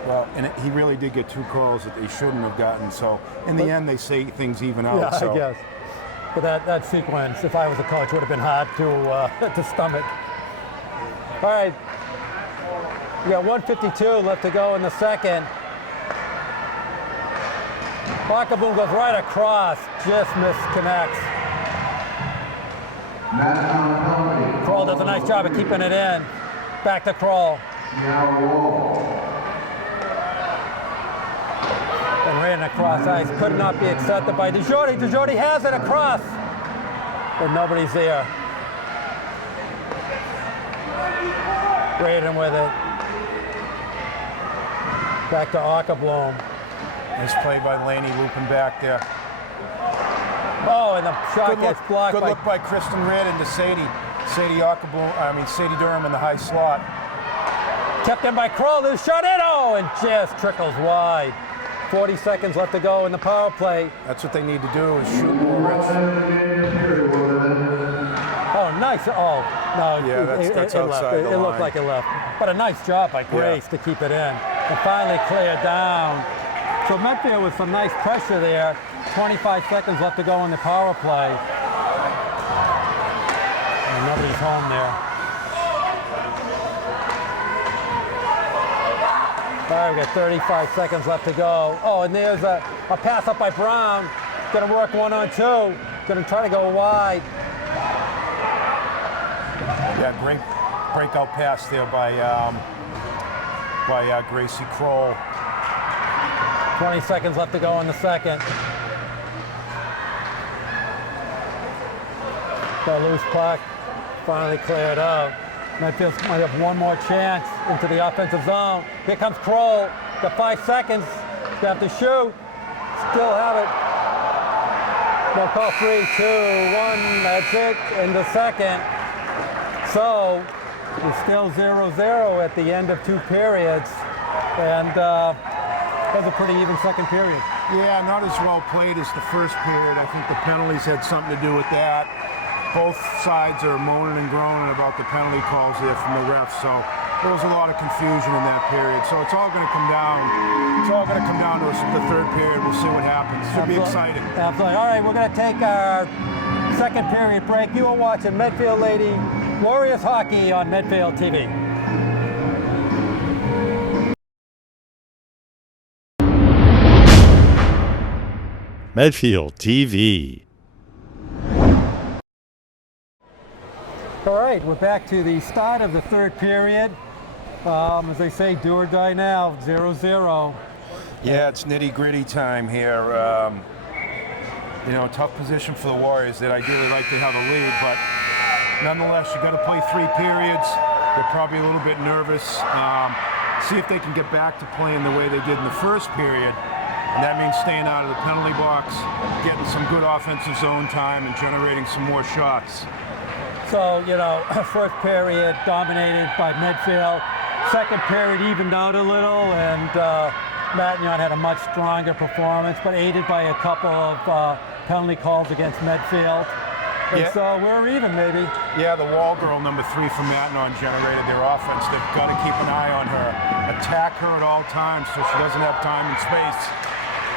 Well, and he really did get 2 calls that they shouldn't have gotten. So in the end, they say things even out. Yeah, so. I guess. But that sequence, if I was a coach, would have been hard to stomach. All right, we got 1:52 left to go in the second. Bakaboom goes right across, just misconnects. Kroll does a nice job of keeping it in. Back to Kroll. And ran across ice. Could not be accepted by DeJordy. DeJordy has it across. But nobody's there. Reardon with it. Back to Åkerblom. Nice play by Laney looping back there. Oh, and the shot gets blocked. Good look by Kristen Reardon to Sadie. Sadie Durham in the high slot. Kept in by Kroll. The shot in. Oh, and just trickles wide. 40 seconds left to go in the power play. That's what they need to do is shoot more, Rich. Oh, nice. Oh, no. Yeah, that's outside left. the It looked line. like it left. But a nice job by Grace to keep it in. And finally clear down. So Medfield with some nice pressure there. 25 seconds left to go in the power play. And nobody's home there. All right, we got 35 seconds left to go. Oh, and there's a pass up by Brown. Gonna work 1-on-2. Gonna try to go wide. Yeah, great breakout pass there by Gracie Kroll. 20 seconds left to go in the second. Got a loose puck. Finally cleared out. Medfield might have one more chance into the offensive zone. Here comes Kroll. Got 5 seconds. They have to shoot. Still have it. They'll call 3, 2, 1. That's it in the second. So it's still 0-0 at the end of 2 periods. And that was a pretty even second period. Yeah, not as well played as the first period. I think the penalties had something to do with that. Both sides are moaning and groaning about the penalty calls there from the refs. So there was a lot of confusion in that period. So it's all going to come down. It's all going to come down to the third period. We'll see what happens. Should be exciting. Absolutely. All right, we're going to take our second period break. You are watching Medfield Lady Glorious Hockey on Medfield TV. Medfield TV. All right, we're back to the start of the third period. As they say, do or die now, 0-0. Yeah, it's nitty-gritty time here. You know, tough position for the Warriors. They'd ideally like to have a lead, but nonetheless, you got to play 3 periods. They're probably a little bit nervous. See if they can get back to playing the way they did in the first period. And that means staying out of the penalty box, getting some good offensive zone time, and generating some more shots. So, you know, first period dominated by Medfield. Second period evened out a little, and Matignon had a much stronger performance, but aided by a couple of penalty calls against Medfield. And so we're even, maybe. Yeah, the wall girl, number 3 from Matignon, generated their offense. They've got to keep an eye on her. Attack her at all times so she doesn't have time and space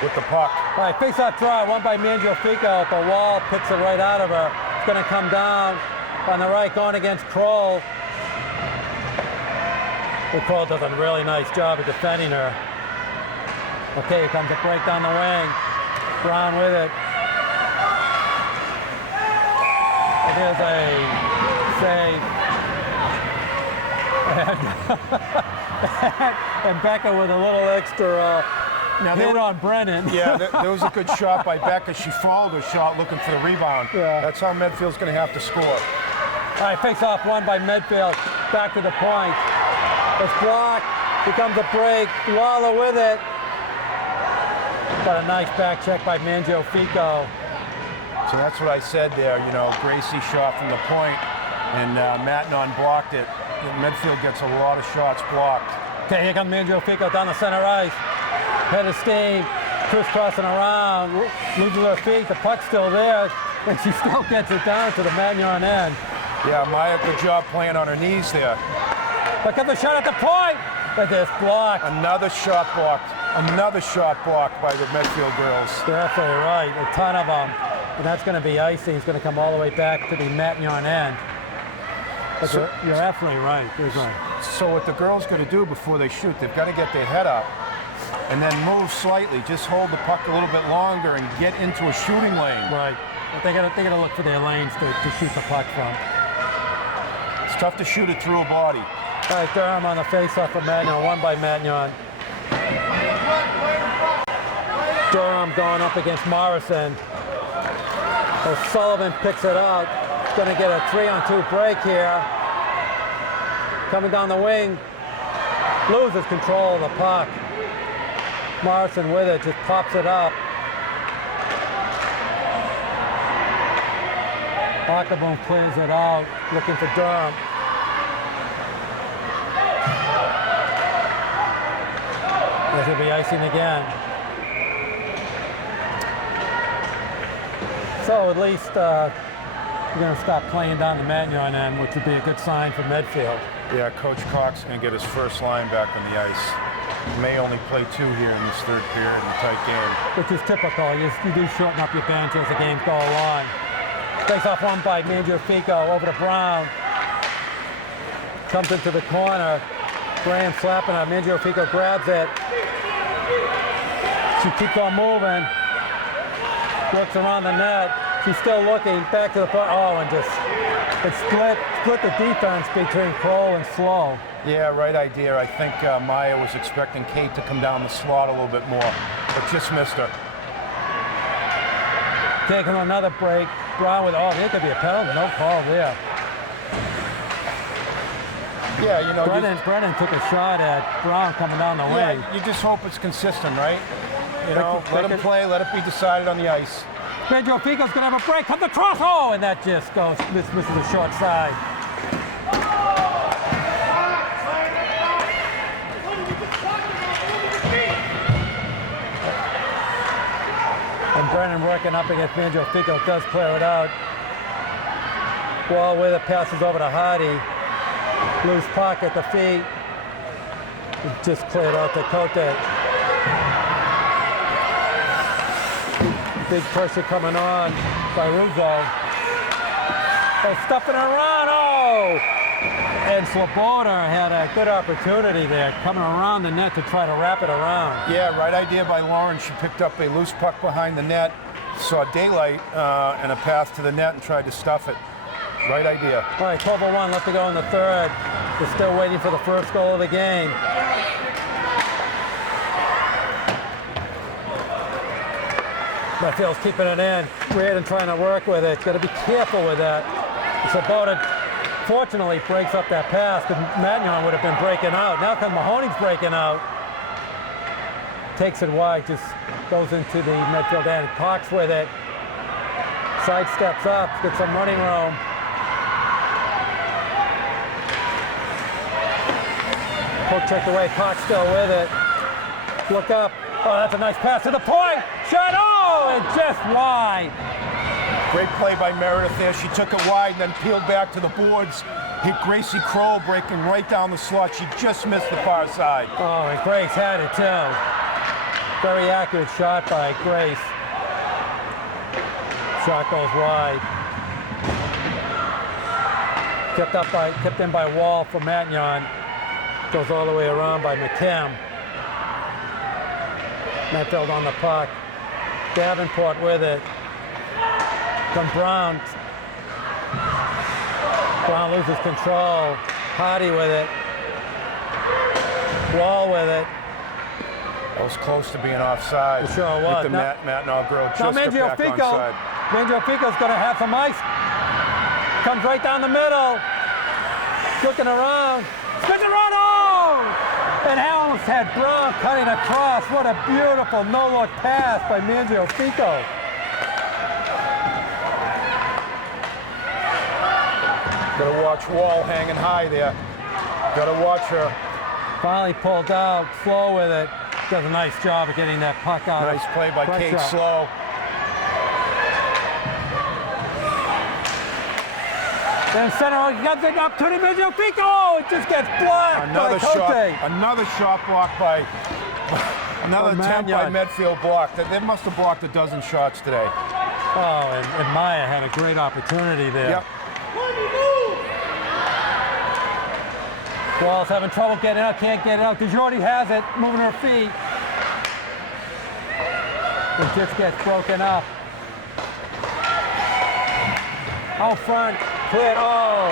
with the puck. All right, face-off draw, won by Mangiafico. The wall picks it right out of her. It's going to come down on the right, going against Kroll. Kroll does a really nice job of defending her. Okay, here comes a break down the wing. Brown with it. And there's a save. And Becca with a little extra hit on Brennan. Yeah, there was a good shot by Becca. She followed her shot looking for the rebound. Yeah. That's how Medfield's going to have to score. All right, face-off won by Medfield. Back to the point. It's blocked. Becomes a break. Lawler with it. But a nice back check by Mangiafico. So that's what I said there. You know, Gracie shot from the point, and Matignon blocked it. Medfield gets a lot of shots blocked. Okay, here comes Mangiafico down the center ice. Head of steam, crisscrossing around, loses her feet. The puck's still there, and she still gets it down to the Matignon end. Yeah, Maya, good job playing on her knees there. But comes a shot at the point, but it's blocked. Another shot blocked. Another shot blocked by the Medfield girls. You're absolutely right, a ton of them. And that's going to be icing. It's going to come all the way back to the Matignon end. But you're absolutely right. So what the girls got to do before they shoot, they've got to get their head up and then move slightly. Just hold the puck a little bit longer and get into a shooting lane. Right. But they got to look for their lanes to shoot the puck from. It's tough to shoot it through a body. All right, Durham on the face-off of Matignon, won by Matignon. Durham going up against Morrison. O'Sullivan picks it up. Going to get a 3-on-2 break here. Coming down the wing. Loses control of the puck. Morrison with it, just pops it up. Ockerboom clears it out, looking for Durham. This will be icing again. So at least we're going to stop playing down the Matignon end, which would be a good sign for Medfield. Yeah, Coach Cox going to get his first line back on the ice. He may only play 2 here in this third period in a tight game. Which is typical. You do shorten up your bench as the games go along. Takes off one by Mangiafico over to Brown. Comes into the corner. Graham slapping her. Mangiafico grabs it. She keeps on moving. Works around the net. She's still looking back to the point. Oh, and just it split the defense between Kroll and Slow. Yeah, right idea. I think MIAA was expecting Kate to come down the slot a little bit more, but just missed her. Taking another break. Brown with, oh, there could be a penalty. No call there. Yeah, you know. Brennan took a shot at Brown coming down the wing. Yeah, you just hope it's consistent, right? You know, let him play, let it be decided on the ice. Pedro Pico's going to have a break. Comes across. Oh, and that just goes, misses the short side. And Brennan working up against Mangiafico does clear it out. Wall with it, passes over to Hardy. Loose puck at the feet. It just cleared out the Cote. Big pressure coming on by Rizzo. Oh, stuffing it around. Oh! And Sloboda had a good opportunity there, coming around the net to try to wrap it around. Yeah, right idea by Lauren. She picked up a loose puck behind the net, saw daylight and a path to the net and tried to stuff it. Right idea. All right, 12:01 left to go in the third. We're still waiting for the first goal of the game. Medfield's keeping it in. Reardon trying to work with it. Got to be careful with that. Sloboda fortunately breaks up that pass because Matignon would have been breaking out. Now comes Mahoney's breaking out. Takes it wide, just goes into the Medfield end. Cox with it. Side steps up, gets some running room. Poke checked away, Cox still with it. Look up. Oh, that's a nice pass to the point. Shot, oh, and just wide. Great play by Meredith there. She took it wide and then peeled back to the boards. Hit Gracie Kroll breaking right down the slot. She just missed the far side. Oh, and Grace had it too. Very accurate shot by Grace. Shot goes wide. Kept in by Wall for Matignon. Goes all the way around by McKim. Medfield on the puck. Davenport with it. From Brown. Brown loses control. Hardy with it. Wall with it. That was close to being offside. It sure was. The Matignon girl just got back Mangiafico. onside. Mangiafico's going to have some ice. Comes right down the middle. Looking around. Spins around. Oh! And almost had Brown cutting across. What a beautiful no-look pass by Mangiafico. Gotta watch Wall hanging high there. Gotta watch her. Finally pulled out. Slow with it. Does a nice job of getting that puck out. Nice play by Kate Slow. Then center, he got the opportunity. Mangiafico. Oh, it just gets blocked. Another shot blocked by. Another attempt by Medfield blocked. They must have blocked a dozen shots today. Oh, and MIAA had a great opportunity there. Yep. Wall's having trouble getting out, can't get it out. DeJordi has it, moving her feet. It just gets broken up. Out front, cleared, oh,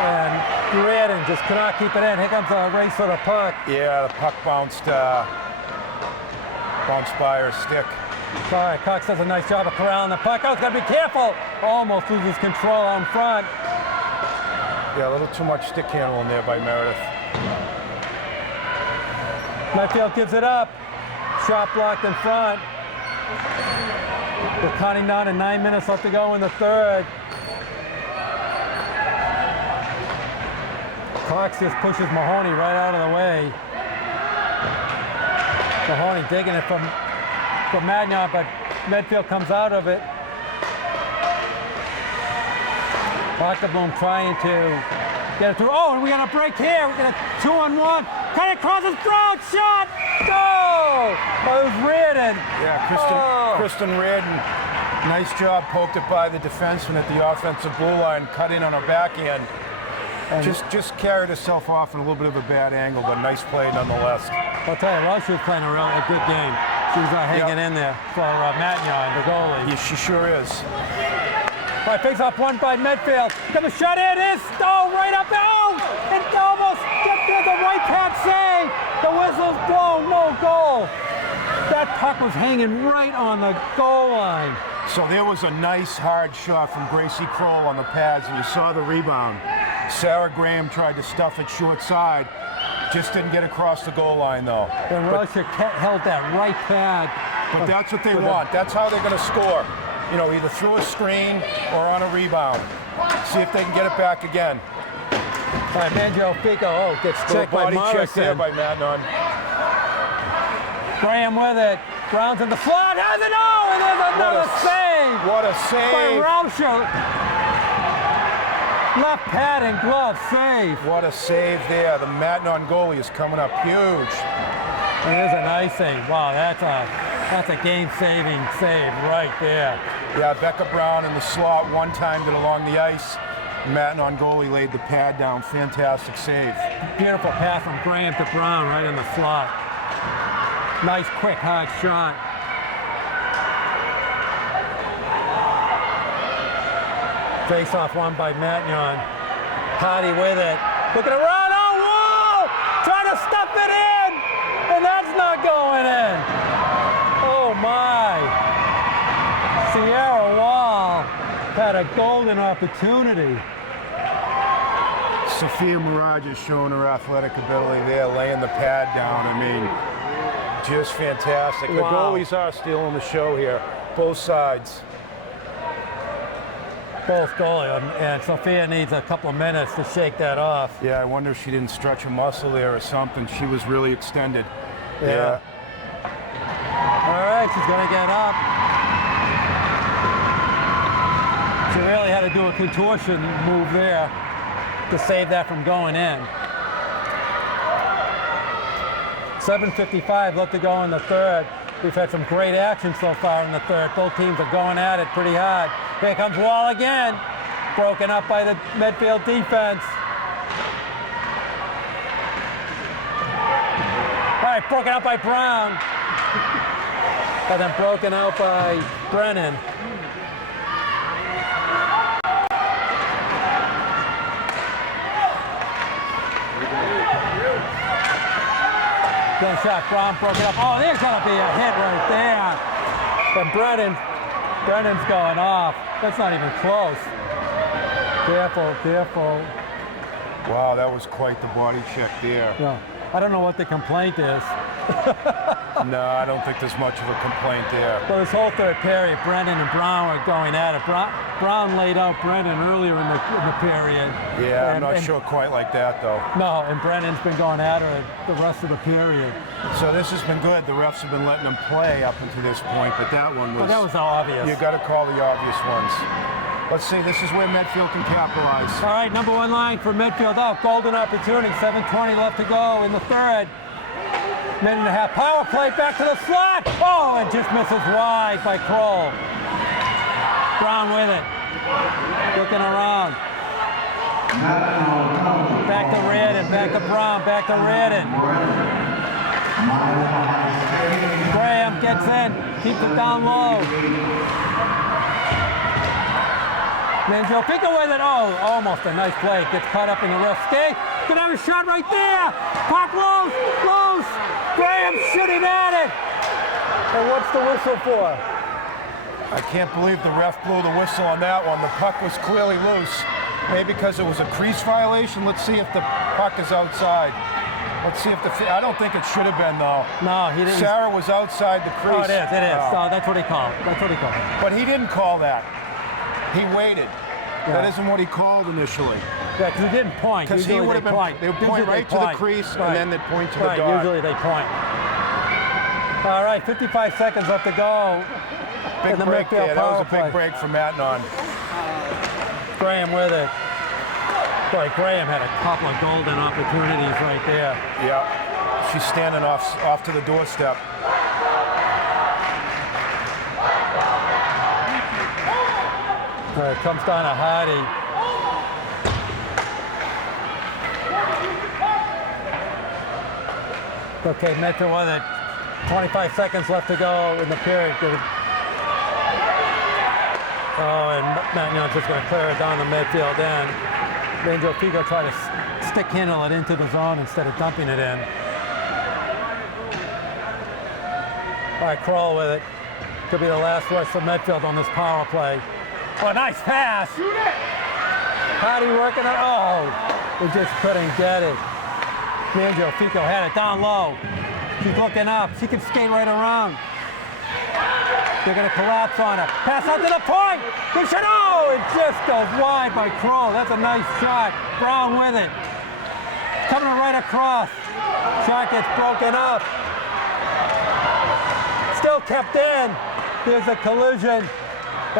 and Reardon just cannot keep it in. Here comes a race for the puck. Yeah, the puck bounced by her stick. Sorry, Cox does a nice job of corralling the puck. Oh, he's got to be careful. Almost loses control on front. Yeah, a little too much stick handling there by Meredith. Medfield gives it up. Shot blocked in front. We're counting down to 9 minutes left to go in the third. Cox just pushes Mahoney right out of the way. Mahoney digging it from Matignon, but Medfield comes out of it. Octobloom trying to get it through. Oh, and we got a break here. We got a 2-on-1. Cut it across his throat. Shot. Go. Oh, it was Reardon. Yeah, Kristen Reardon. Nice job. Poked it by the defenseman at the offensive blue line. Cut in on her backhand. And just carried herself off in a little bit of a bad angle, but nice play nonetheless. I'll tell you, Roche was playing a good game. She was hanging in there for Matignon, the goalie. Yeah, she sure is. All right, face off one by Medfield. Got the shot in. Right up there. Oh, and almost gets there. The right pad save. The whistle's blown. No goal. That puck was hanging right on the goal line. So there was a nice hard shot from Gracie Kroll on the pads, and you saw the rebound. Sarah Graham tried to stuff it short side. Just didn't get across the goal line, though. And Russia held that right pad. But that's what they want. That's how they're going to score. You know, either through a screen or on a rebound. See if they can get it back again. All right, Manjo Fico, gets checked by body check there Morrison. by Matignon. Graham with it. Brown's in the slot. Has it? Oh, and there's another save. What a By save. Rauscher. Left pad and glove save. What a save there. The Matignon goalie is coming up huge. There's a nice save. Wow, that's a game-saving save right there. Yeah, Becca Brown in the slot one-timed it along the ice. Matignon goalie laid the pad down. Fantastic save. Beautiful pass from Graham to Brown right in the slot. Nice, quick, hard shot. Face off one by Matignon. Hardy with it. Looking around. Oh, whoa! Trying to stuff it in! And that's not going in. Oh, my. Sierra Wall had a golden opportunity. Sophia Mirage is showing her athletic ability there, laying the pad down. I mean, just fantastic. The Wow. goalies are stealing the show here, both sides. Both goalie, and Sophia needs a couple of minutes to shake that off. Yeah, I wonder if she didn't stretch a muscle there or something. She was really extended. Yeah. All right, she's gonna get up. She really had to do a contortion move there to save that from going in. 7:55 left to go in the third. We've had some great action so far in the third. Both teams are going at it pretty hard. Here comes Wall again. Broken up by the Medfield defense. All right, broken up by Brown. And then broken out by Brennan. Good shot, Brown broke it up. Oh, there's gonna be a hit right there. And Brennan's going off. That's not even close. Careful, careful. Wow, that was quite the body check there. Yeah. I don't know what the complaint is. No, I don't think there's much of a complaint there. Well, this whole third period, Brennan and Brown were going at it. Brown laid out Brennan earlier in the period. Yeah, I'm not sure quite like that, though. No, and Brennan's been going at her the rest of the period. So this has been good. The refs have been letting them play up until this point, but that one was... But that was obvious. You got to call the obvious ones. Let's see, this is where Medfield can capitalize. All right, number one line for Medfield up. Golden opportunity, 7:20 left to go in the third. Minute and a half, power play, back to the slot. Oh, and just misses wide by Kroll. Brown with it. Looking around. Back to Reardon, back to Brown, back to Reardon. Graham gets in, keeps it down low. Then Joe Pico with it. Oh, almost a nice play. Gets caught up in the ref skate. Could have a shot right there. Puck loose. Graham shooting at it. And what's the whistle for? I can't believe the ref blew the whistle on that one. The puck was clearly loose. Maybe because it was a crease violation. Let's see if the puck is outside. Let's see if I don't think it should have been, though. No, he didn't. Sarah was outside the crease. Oh, it is. Oh. Oh, that's what he called. But he didn't call that. He waited. Yeah. That isn't what he called initially. Yeah, because he didn't point. Because he would have been. They would point right to the crease, and then they'd point to the dot. Usually they point. All right, 55 seconds left to go. Big break there. That was a big break for Matignon. Graham with it. Boy, Graham had a couple of golden opportunities right there. Yeah, she's standing off to the doorstep. All right, comes down to Hardy. Okay, Medfield with it. 25 seconds left to go in the period. Oh, and Matignon's just going to clear it down the midfield end. Angel Figo try to stick handle it into the zone instead of dumping it in. All right, Kroll with it. Could be the last rush for Medfield on this power play. Oh, nice pass. Hardy working it. Oh, we just couldn't get it. Angel Figo had it down low. She's looking up. She can skate right around. They're going to collapse on her. Pass out to the point. Good shot. Oh, it just goes wide by Kroll. That's a nice shot. Brown with it. Coming right across. Shot gets broken up. Still kept in. There's a collision.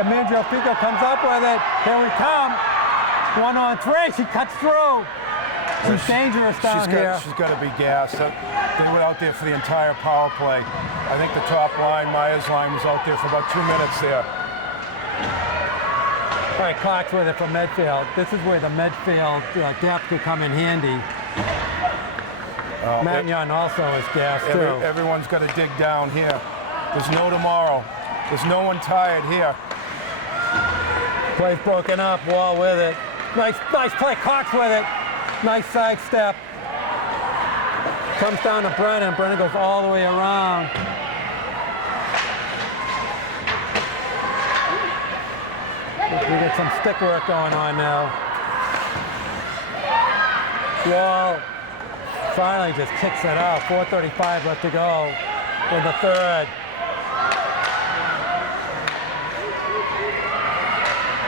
And Angel Figo comes up with it. Here we come. 1-on-3. She cuts through. She's dangerous down here. She's got to be gassed. They were out there for the entire power play. I think the top line, Maya's line, was out there for about 2 minutes there. All right, Cox with it from Medfield. This is where the Medfield depth could come in handy. Matignon also is gassed too. Everyone's got to dig down here. There's no tomorrow. There's no one tired here. Play's broken up. Wall with it. Nice play. Cox with it. Nice sidestep. Comes down to Brennan. Brennan goes all the way around. We get some stick work going on now. Wall finally just kicks it out. 4:35 left to go in the third.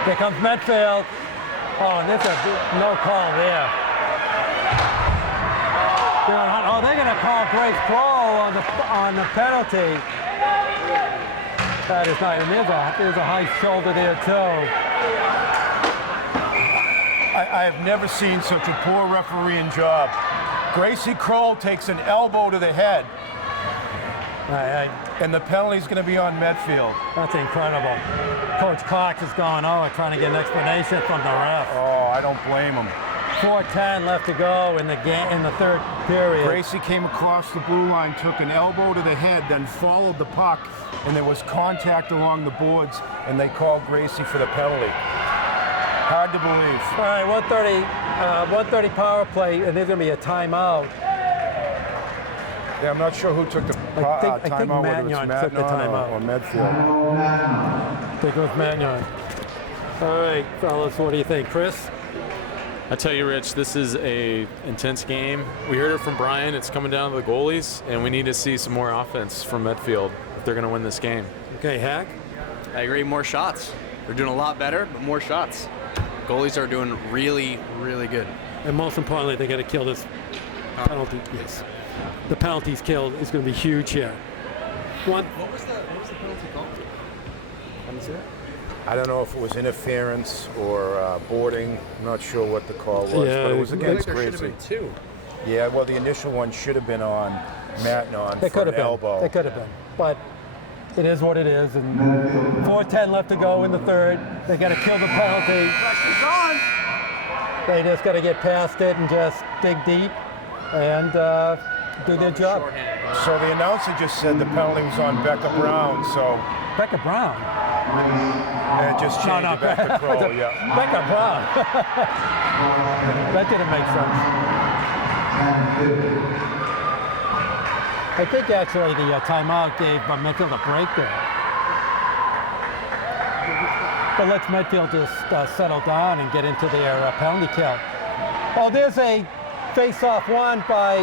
Here comes Medfield. Oh, and there's a no call there. Oh, they're going to call Grace Kroll on the penalty. That is not, and there's a high shoulder there too. I have never seen such a poor refereeing job. Gracie Kroll takes an elbow to the head, and the penalty's going to be on Medfield. That's incredible. Coach Cox is going over, trying to get an explanation from the ref. Oh, I don't blame him. 4:10 left to go in the third period. Gracie came across the blue line, took an elbow to the head, then followed the puck, and there was contact along the boards, and they called Gracie for the penalty. Hard to believe. All right, 1:30 power play, and there's going to be a timeout. Yeah, I'm not sure who took the timeout, whether it's Matignon or Medfield. I think it was Matignon. All right, fellas, what do you think? Chris? I tell you, Rich, this is a intense game. We heard it from Brian. It's coming down to the goalies, and we need to see some more offense from Medfield if they're going to win this game. Okay, Hack? I agree, more shots. They're doing a lot better, but more shots. Goalies are doing really, really good. And most importantly, they got to kill this penalty. Yes. The penalty's killed is going to be huge here. What was the penalty called? Let me see that. I don't know if it was interference or boarding. I'm not sure what the call was, Yeah, but it was against There should Gracie. have been two. Yeah, well, the initial one should have been on Matignon for an elbow. They could have been. But it is what it is. And 4:10 left to go in the third. They got to kill the penalty. Pressure's on. They just got to get past it and just dig deep and do their job. So the announcer just said the penalty was on Becca Brown, so Becca Brown. it just changed to Becca Kroll, yeah. Becca Brown. That didn't make sense. I think actually the timeout gave Medfield a break there. But let's Medfield just settle down and get into their penalty kill. Oh, there's a face-off won by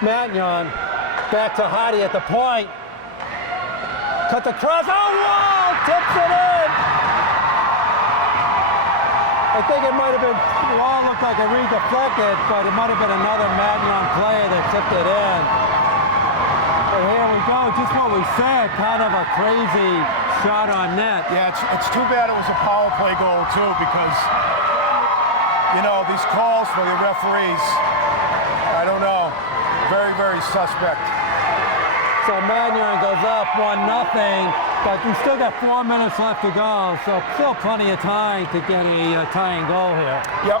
Matignon. Back to Hardy at the point. Cut the cross. Oh, wow! Tips it in! I think it might have been, Wall looked like it redeflected, but it might have been another Matignon player that tipped it in. But here we go, just what we said, kind of a crazy shot on net. Yeah, it's too bad it was a power play goal too, because these calls for the referees, I don't know, very, very suspect. So Matignon goes up 1-0, but we still got 4 minutes left to go, so still plenty of time to get a tying goal here. Yep.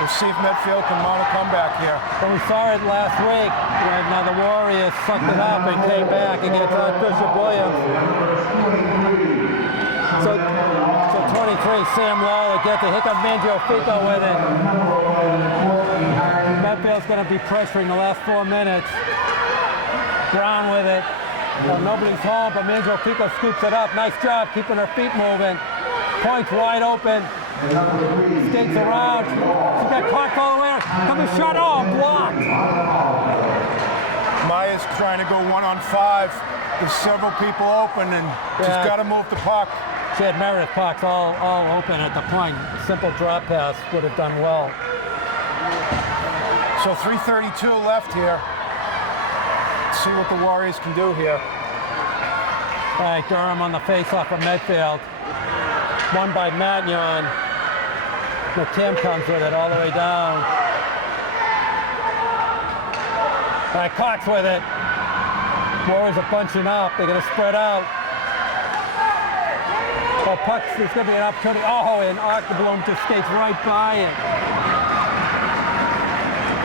We'll see if Medfield can mount a comeback here. But we saw it last week when the Warriors sucked it up and came back against Archbishop Williams. So 23, Sam Lawler gets it. Here comes Mangiafico with it. Medfield's going to be pressuring the last 4 minutes. Brown with it. Well, nobody's home, but Mangiafico scoops it up. Nice job keeping her feet moving. Point's wide open. Skates around. She got caught all the way. Comes a shot. Oh, blocked. Maya's trying to go 1-on-5. There's several people open, and she's got to move the puck. She had Meredith pucks all open at the point. Simple drop pass would have done well. So 3:32 left here. Let's see what the Warriors can do here. All right, Durham on the face-off of Medfield. Won by Matignon. McKim comes with it all the way down. All right, Cox with it. Warriors are bunching up. They're going to spread out. Oh, pucks, there's going to be an opportunity. Oh, and Octobloom just skates right by it.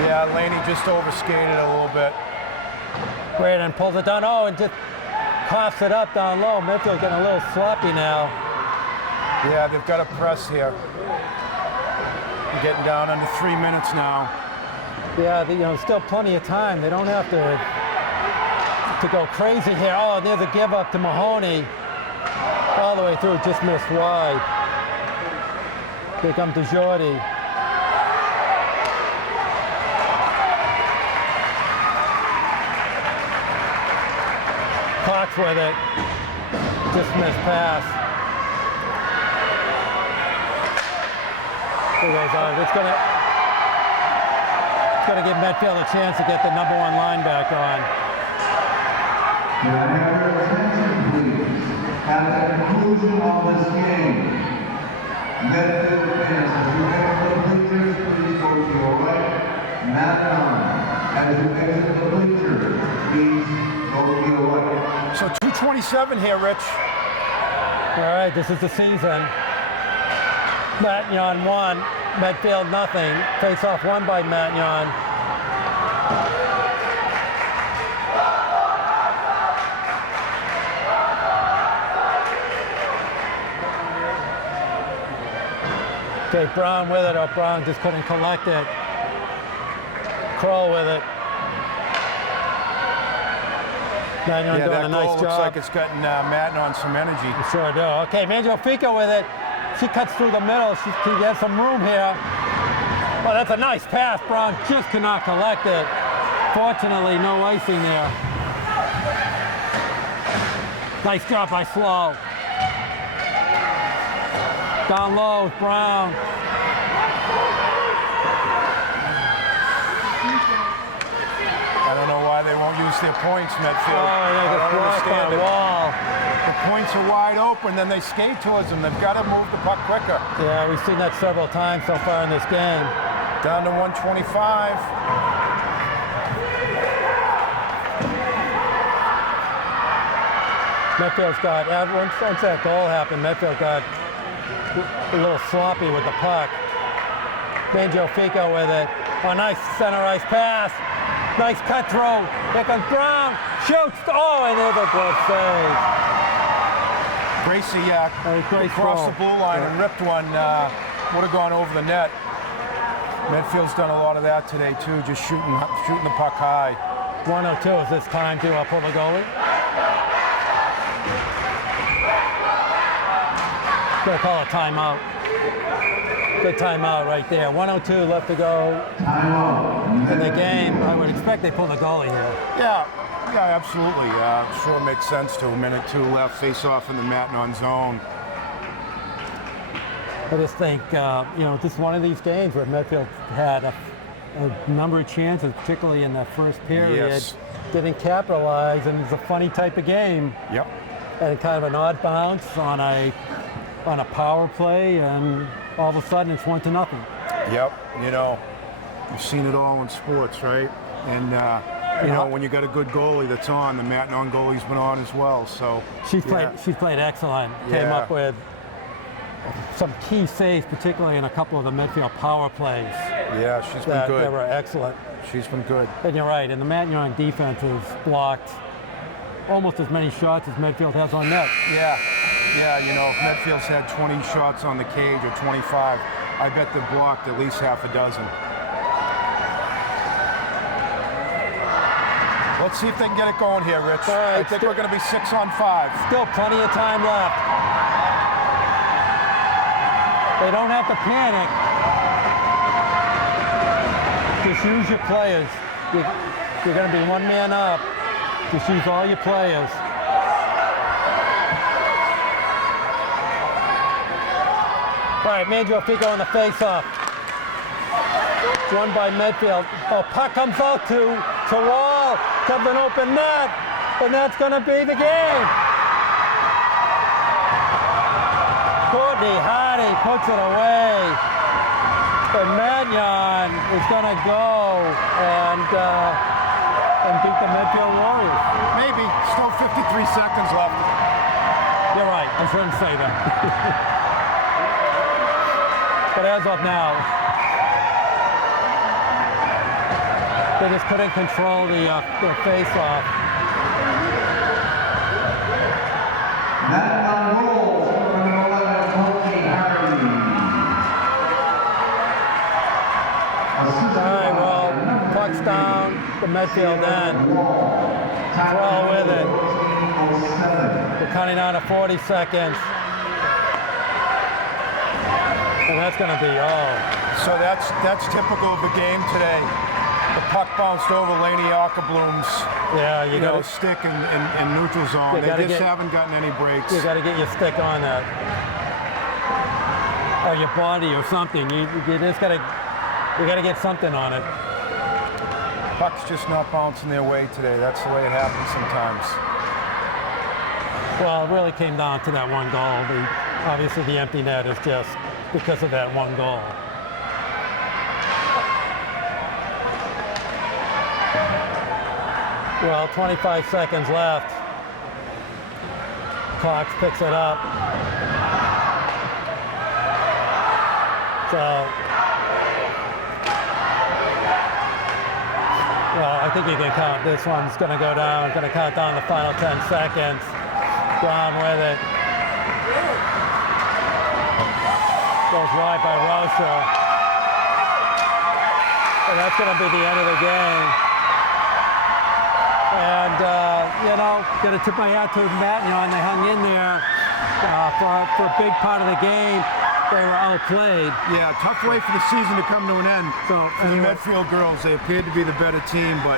Yeah, Laney just overskated a little bit. Braden pulls it down. Oh, and just coughs it up down low. Medfield's getting a little sloppy now. Yeah, they've got to press here. We're getting down under 3 minutes now. Yeah, still plenty of time. They don't have to go crazy here. Oh, there's a give up to Mahoney. All the way through, just missed wide. Here comes DeJordi. Cox with it. Just missed pass. Here goes on. It's gonna give Medfield a chance to get the #1 line back on. At the conclusion of this game, Medfield fans, as you exit the bleachers, please go to your right. Matignon, as you exit the bleachers, please go to your right. So 2:27 here, Rich. All right, this is the season. Matignon 1, Medfield nothing. Face-off won by Matignon. Okay, Brown with it. Oh, Brown just couldn't collect it. Kroll with it. Matignon doing that a nice goal job. looks like it's gotten Matignon some energy. You sure do. Okay, Mangiafico with it. She cuts through the middle. She has some room here. Oh, that's a nice pass. Brown just cannot collect it. Fortunately, no icing there. Nice job by Slow. Down low, Brown. I don't know why they won't use their points, Medfield. Oh, I they don't got blocked by understand a it. wall. The points are wide open, then they skate towards them. They've got to move the puck quicker. Yeah, we've seen that several times so far in this game. Down to 125. Medfield's got, once that goal happened, Medfield got a little sloppy with the puck. Mangiafico with it. Oh, nice center ice pass. Nice cut through. Here comes Brown. Shoots. Oh, and there's a good save. Gracie great across throw. the blue line and ripped one. Would have gone over the net. Medfield's done a lot of that today too, just shooting the puck high. 102 is this time to pull the goalie. Gonna call a timeout. Good timeout right there. 102 left to go in the game. I would expect they pull the goalie here. Yeah, absolutely. Sure makes sense to. 1:02 left, face off in the Matignon zone. I just think, this is one of these games where Medfield had a number of chances, particularly in that first period. Yes. Didn't capitalize, and it's a funny type of game. Yep. and kind of an odd bounce on a power play, and all of a sudden it's 1-0. Yep, you know, you've seen it all in sports, right? And you know, when you got a good goalie that's on, the Matignon goalie's been on as well. So she's played excellent. Came Yeah. up with some key saves, particularly in a couple of the midfield power plays. Yeah, she's been That good. they were excellent. She's been good. And you're right, and the Matignon defense has blocked almost as many shots as Medfield has on net. Yeah, you know, if Medfield's had 20 shots on the cage or 25, I bet they've blocked at least half a dozen. Let's see if they can get it going here, Rich. All right, I think we're going to be 6 on 5. Still plenty of time left. They don't have to panic. Just use your players. You're going to be one man up. Just use all your players. All right, Mandro Fico on the face-off. Won by Medfield. Oh, puck comes out to Wall. Comes an open net, and that's going to be the game. Courtney Hardy puts it away. And Matignon is going to go and beat the Medfield Warriors. Maybe. Still 53 seconds left. You're right. I shouldn't say that. But as of now, they just couldn't control the face-off. Matignon goals for number 11, Courtney Hardy. All right, well, puck's down, the Medfield end. Throw with it. We're counting down to 40 seconds. And that's going to be all. So that's typical of the game today. The puck bounced over Laney Ackerblom's stick in neutral zone. They just haven't gotten any breaks. You got to get your stick on that, or your body, or something. You just got to get something on it. Puck's just not bouncing their way today. That's the way it happens sometimes. Well, it really came down to that one goal. Obviously, the empty net is just because of that one goal. Well, 25 seconds left. Cox picks it up. So, well, I think you can count. This one's going to go down. Going to count down the final 10 seconds. Brown with it. Goes wide by Rosa. And that's going to be the end of the game. And, got to tip my hat to Matignon. They hung in there for a big part of the game. They were outplayed. Yeah, tough way for the season to come to an end. So, for the Medfield girls, they appeared to be the better team, but,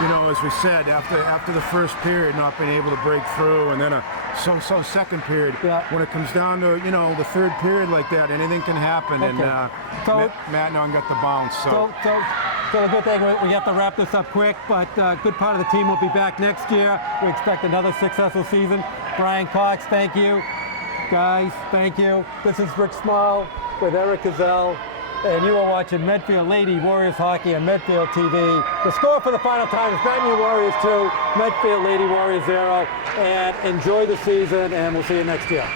you know, as we said, after the first period, not being able to break through, and then a so-so second period, when it comes down to, you know, the third period like that, anything can happen, and Matignon got the bounce. So the good thing, we have to wrap this up quick, but good part of the team will be back next year. We expect another successful season. Brian Cox, thank you. Guys, thank you. This is Rick Small with Eric Gazelle, and you are watching Medfield Lady Warriors Hockey on Medfield TV. The score for the final time is Matignon Warriors 2, Medfield Lady Warriors 0, and enjoy the season, and we'll see you next year.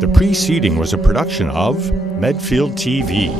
The preceding was a production of Medfield TV.